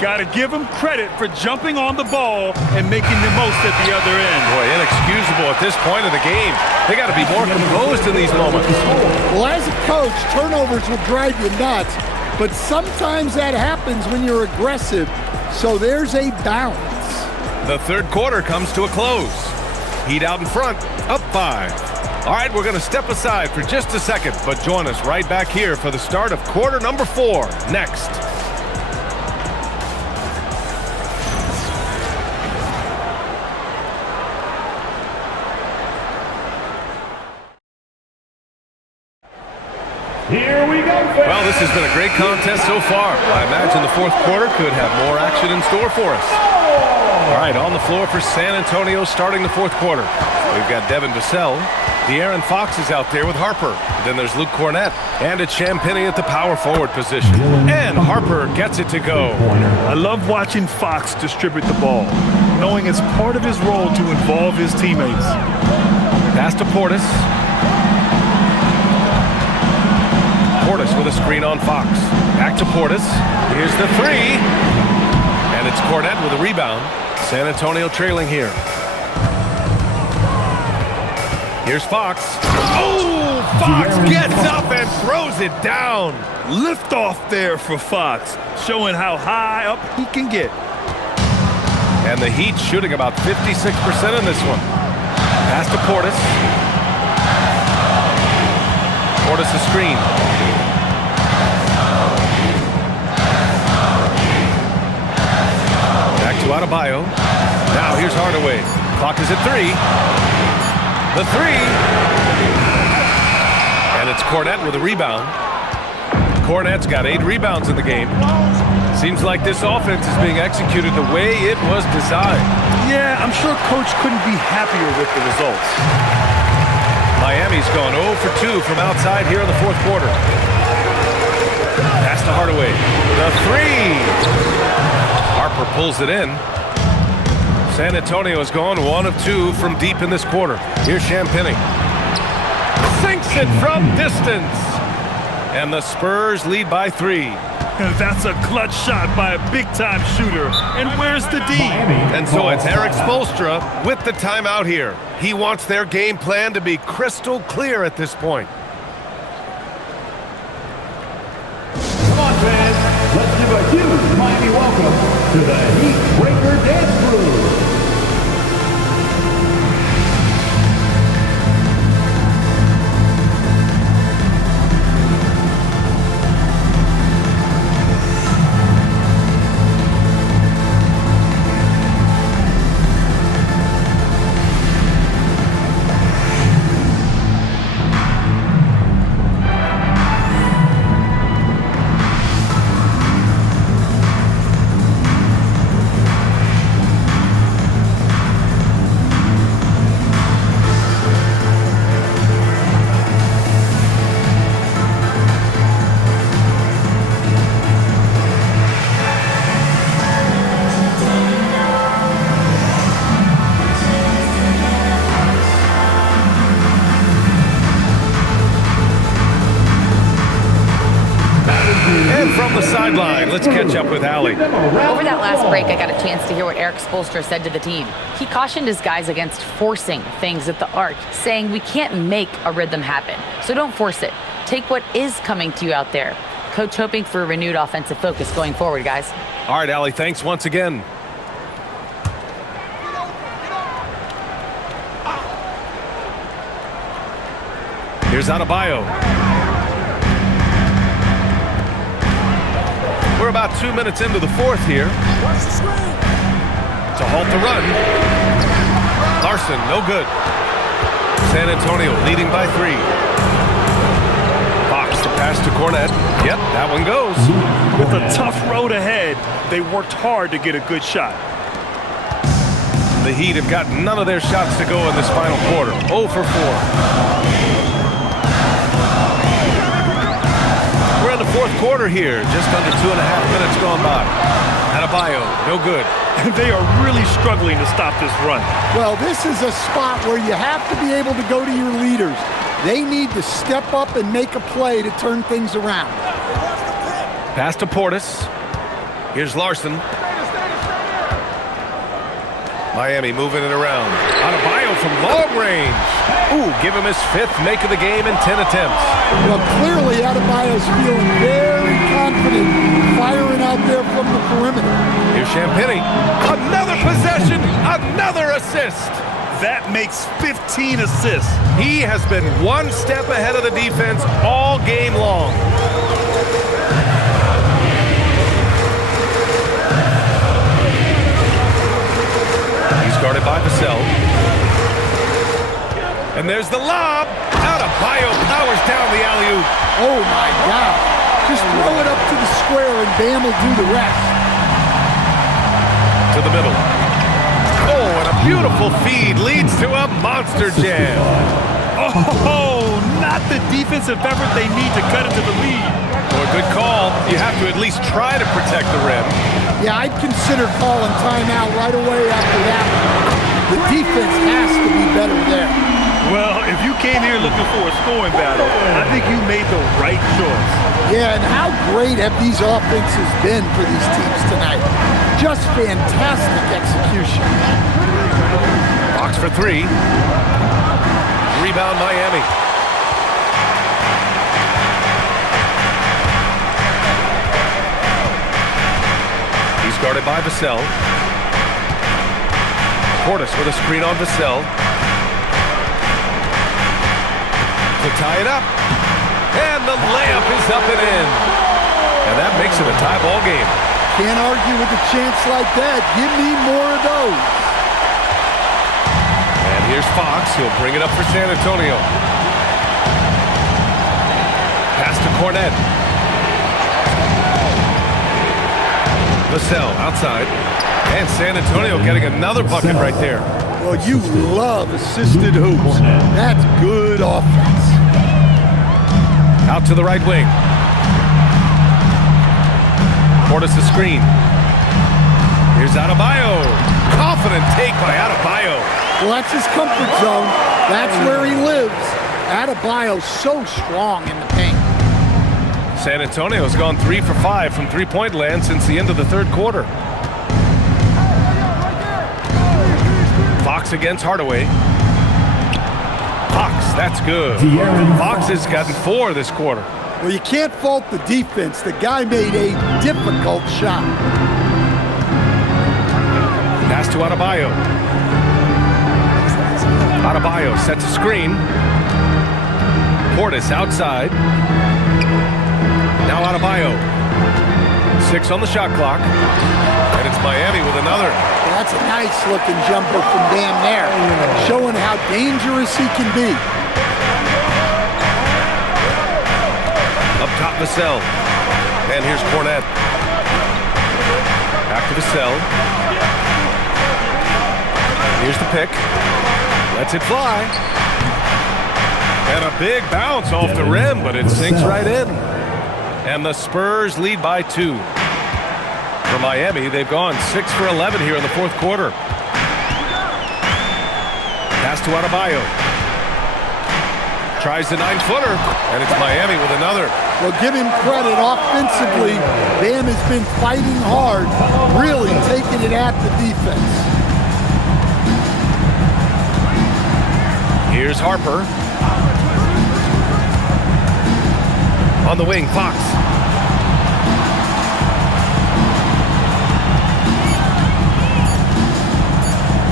Got to give him credit for jumping on the ball and making the most at the other end. Boy, inexcusable at this point of the game. They got to be more composed in these moments. Well, as a coach, turnovers will drive you nuts, but sometimes that happens when you're aggressive, so there's a balance. The third quarter comes to a close. Heat out in front, up 5. All right, we're going to step aside for just a second, but join us right back here for the start of quarter number 4 next. Here we go, fans. Well, this has been a great contest so far. I imagine the fourth quarter could have more action in store for us. All right, on the floor for San Antonio starting the fourth quarter. We've got Devin Vassell. De'Aaron Fox is out there with Harper. Then there's Luke Cornett. And it's Champagnie at the power forward position. And Harper gets it to go. I love watching Fox distribute the ball, knowing it's part of his role to involve his teammates. Pass to Portis. Portis with a screen on Fox. Back to Portis. Here's the three. And it's Cornett with a rebound. San Antonio trailing here. Here's Fox. Oh, Fox gets up and throws it down. Lift off there for Fox, showing how high up he can get. And the Heat shooting about 56% in this one. Pass to Portis. Portis a screen. Back to Adebayo. Now here's Hardaway. Clock is at 3. The three. And it's Cornett with a rebound. Cornett's got 8 rebounds in the game. Seems like this offense is being executed the way it was designed. Yeah, I'm sure Coach couldn't be happier with the results. Miami's gone 0 for 2 from outside here in the fourth quarter. Pass to Hardaway. The three. Harper pulls it in. San Antonio has gone 1 of 2 from deep in this quarter. Here's Champagnie. Sinks it from distance. And the Spurs lead by 3. That's a clutch shot by a big-time shooter. And where's the D? And so it's Eric Spoelstra with the timeout here. He wants their game plan to be crystal clear at this point. Come on, fans. Let's give a huge Miami welcome to the Heat Breaker Dance Crew. sideline. Let's catch up with Allie. Over that last break, I got a chance to hear what Eric Spoelstra said to the team. He cautioned his guys against forcing things at the arc, saying we can't make a rhythm happen, so don't force it. Take what is coming to you out there. Coach hoping for a renewed offensive focus going forward, guys. All right, Allie, thanks once again. Here's Adebayo. We're about 2 minutes into the fourth here. To halt the run. Larson, no good. San Antonio leading by 3. Fox to pass to Cornette. Yep, that one goes. With a tough road ahead, they worked hard to get a good shot. The Heat have got none of their shots to go in this final quarter. 0 for 4. We're in the fourth quarter here. Just under 2.5 minutes gone by. Adebayo, no good. They are really struggling to stop this run. Well, this is a spot where you have to be able to go to your leaders. They need to step up and make a play to turn things around. Pass to Portis. Here's Larson. Miami moving it around. Adebayo from long range. Ooh, give him his 5th make of the game in 10 attempts. Well, clearly Adebayo's feeling very confident firing out there from the perimeter. Here's Champagnie. Another possession, another assist. That makes 15 assists. He has been one step ahead of the defense all game long. He's guarded by Vassell. And there's the lob. Adebayo powers down the alley-oop. Oh, my God. Just throw it up to the square and Bam will do the rest. To the middle. Oh, and a beautiful feed leads to a monster jam. Oh, not the defensive effort they need to cut into the lead. Well, good call. You have to at least try to protect the rim. Yeah, I'd consider calling timeout right away after that. The defense has to be better there. Well, if you came here looking for a scoring battle, I think you made the right choice. Yeah, and how great have these offenses been for these teams tonight? Just fantastic execution. Fox for 3. Rebound Miami. He's guarded by Vassell. Portis with a screen on Vassell. To tie it up. And the layup is up and in. And that makes it a tie ball game. Can't argue with a chance like that. Give me more of those. And here's Fox. He'll bring it up for San Antonio. Pass to Cornette. Vassell outside. And San Antonio getting another bucket right there. Well, you love assisted hoops. That's good offense. Out to the right wing. Portis the screen. Here's Adebayo. Confident take by Adebayo. Well, that's his comfort zone. That's where he lives. Adebayo's so strong in the paint. San Antonio's gone 3 for 5 from three-point land since the end of the third quarter. Fox against Hardaway. Fox, that's good. Fox has gotten 4 this quarter. Well, you can't fault the defense. The guy made a difficult shot. Pass to Adebayo. Adebayo sets a screen. Portis outside. Now Adebayo. 6 on the shot clock. And it's Miami with another. Well, that's a nice-looking jumper from Bam there, showing how dangerous he can be. Up top, Vassell. And here's Cornette. Back to Vassell. Here's the pick. Lets it fly. And a big bounce off the rim, but it sinks right in. And the Spurs lead by 2. For Miami, they've gone 6 for 11 here in the fourth quarter. Pass to Adebayo. Tries the 9-footer, and it's Miami with another. Well, give him credit. Offensively, Bam has been fighting hard, really taking it at the defense. Here's Harper. On the wing, Fox.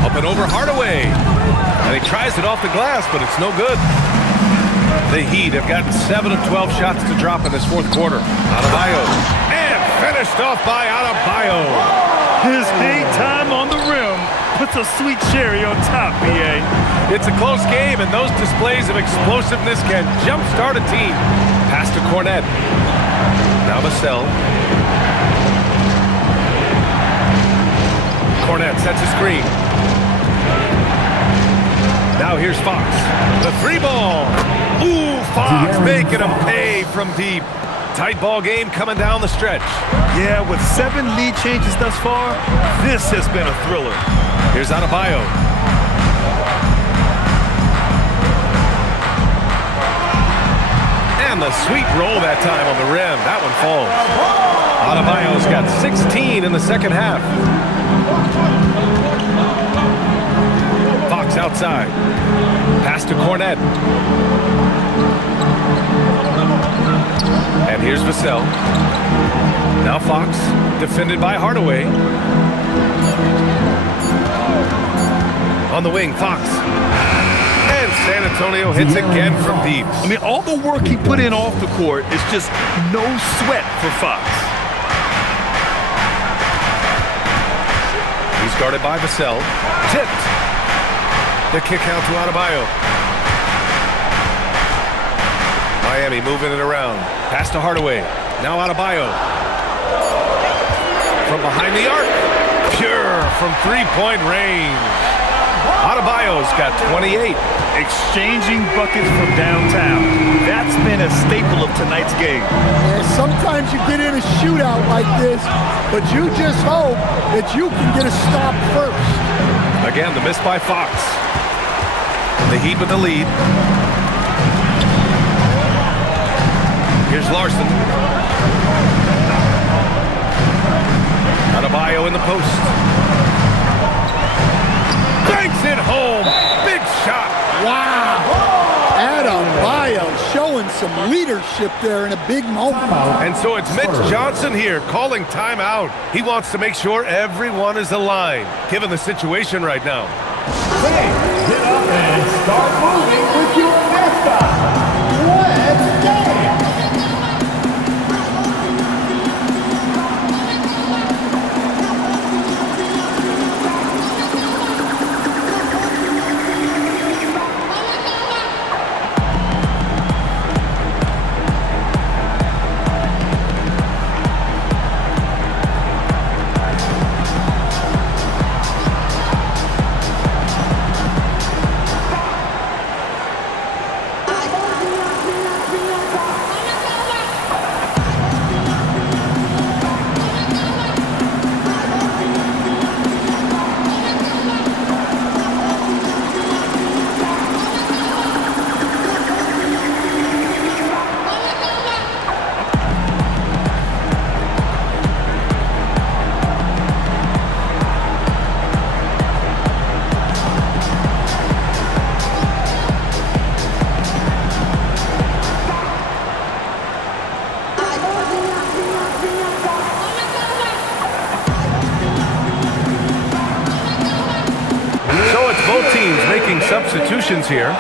Up and over Hardaway. And he tries it off the glass, but it's no good. The Heat have gotten 7 of 12 shots to drop in this fourth quarter. Adebayo. And finished off by Adebayo. His hate time on the rim puts a sweet cherry on top, B.A. It's a close game, and those displays of explosiveness can jumpstart a team. Pass to Cornette. Now Vassell. Cornette sets a screen. Now here's Fox. The three ball. Ooh, Fox making him pay from deep. Tight ball game coming down the stretch. Yeah, with 7 lead changes thus far, this has been a thriller. Here's Adebayo. And the sweet roll that time on the rim. That one falls. Adebayo's got 16 in the second half. Fox outside. Pass to Cornette. And here's Vassell. Now Fox, defended by Hardaway. On the wing, Fox. And San Antonio hits again from deep. I mean, all the work he put in off the court is just no sweat for Fox. He's guarded by Vassell. Tipped. The kick out to Adebayo. Miami moving it around. Pass to Hardaway. Now Adebayo. From behind the arc. Pure from three-point range. Adebayo's got 28. Exchanging buckets from downtown. That's been a staple of tonight's game. And sometimes you get in a shootout like this, but you just hope that you can get a stop first. Again, the miss by Fox. The Heat with the lead. Here's Larson. Adebayo in the post. Banks it home. Big shot. Wow. Adebayo showing some leadership there in a big moment. And so it's Mitch Johnson here calling timeout. He wants to make sure everyone is aligned, given the situation right now. Fans, get up and start moving with your mascot. Let's dance. Both teams making substitutions here.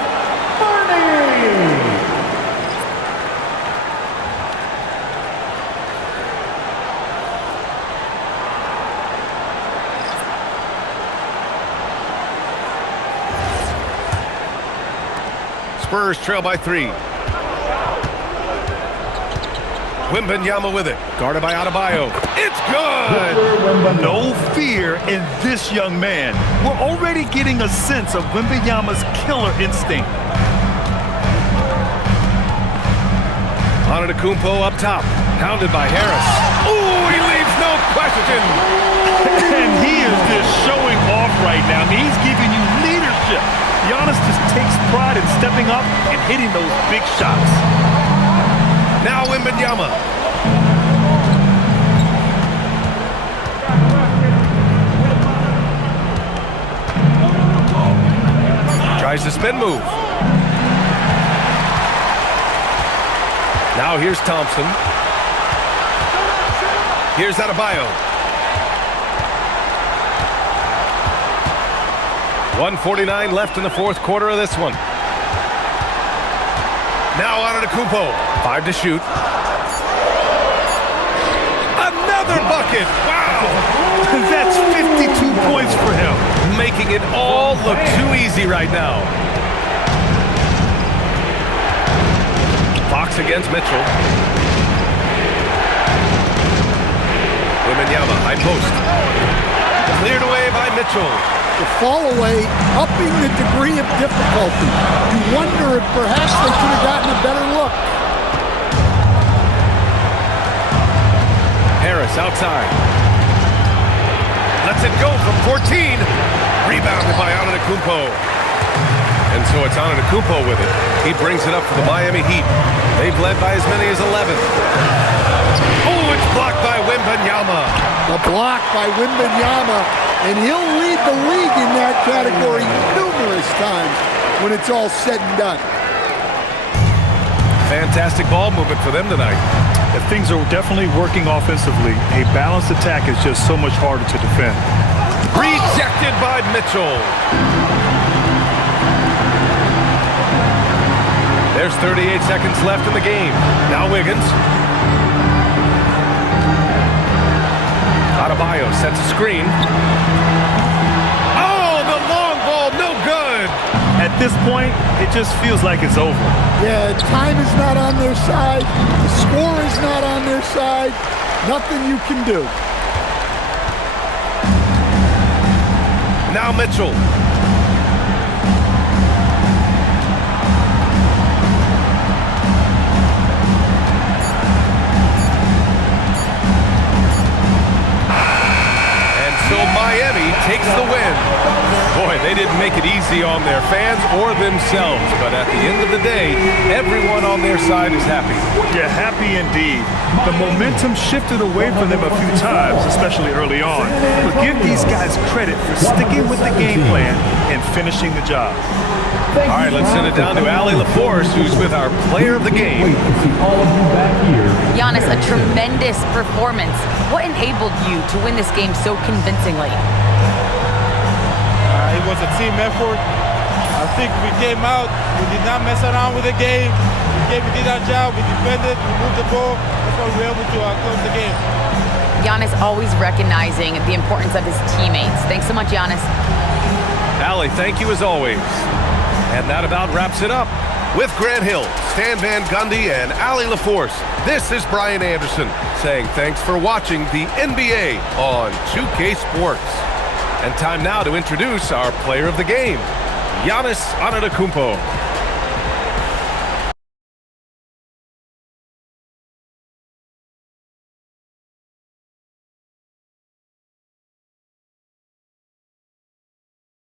Spurs trail by 3. Wembanyama with it. Guarded by Adebayo. It's good! No fear in this young man. We're already getting a sense of Wembanyama's killer instinct. Antetokounmpo up top. Pounded by Harris. Ooh, he leaves no question! And he is just showing off right now. I mean, he's giving you leadership. Giannis just takes pride in stepping up and hitting those big shots. Now Wembanyama. Tries the spin move. Now here's Thompson. Here's Adebayo. 1:49 left in the fourth quarter of this one. Now Antetokounmpo. 5 to shoot. Another bucket. Wow. That's 52 points for him. Making it all look too easy right now. Fox against Mitchell. Wembanyama, high post. Cleared away by Mitchell. The fall away, upping the degree of difficulty. You wonder if perhaps they could have gotten a better look. Harris outside. Lets it go from 14. Rebounded by Antetokounmpo. And so it's Antetokounmpo with it. He brings it up for the Miami Heat. They've led by as many as 11. Oh, it's blocked by Wembanyama. The block by Wembanyama, and he'll lead the league in that category numerous times when it's all said and done. Fantastic ball movement for them tonight. If things are definitely working offensively, a balanced attack is just so much harder to defend. Rejected by Mitchell. There's 38 seconds left in the game. Now Wiggins. Adebayo sets a screen. Oh, the long ball, no good. At this point, it just feels like it's over. Yeah, time is not on their side. The score is not on their side. Nothing you can do. Now Mitchell. So Miami takes the win. Boy, they didn't make it easy on their fans or themselves, but at the end of the day, everyone on their side is happy. Yeah, happy indeed. The momentum shifted away from them a few times, especially early on. But give these guys credit for sticking with the game plan and finishing the job. All right, let's send it down to Allie LaForce, who's with our player of the game. Giannis, a tremendous performance. What enabled you to win this game so convincingly? It was a team effort. I think we came out, we did not mess around with the game. We did our job, we defended, we moved the ball. That's why we were able to close the game. Giannis always recognizing the importance of his teammates. Thanks so much, Giannis. Allie, thank you as always. And that about wraps it up. With Grant Hill, Stan Van Gundy, and Allie LaForce, this is Brian Anderson saying thanks for watching the NBA on 2K Sports. And time now to introduce our player of the game, Giannis Antetokounmpo.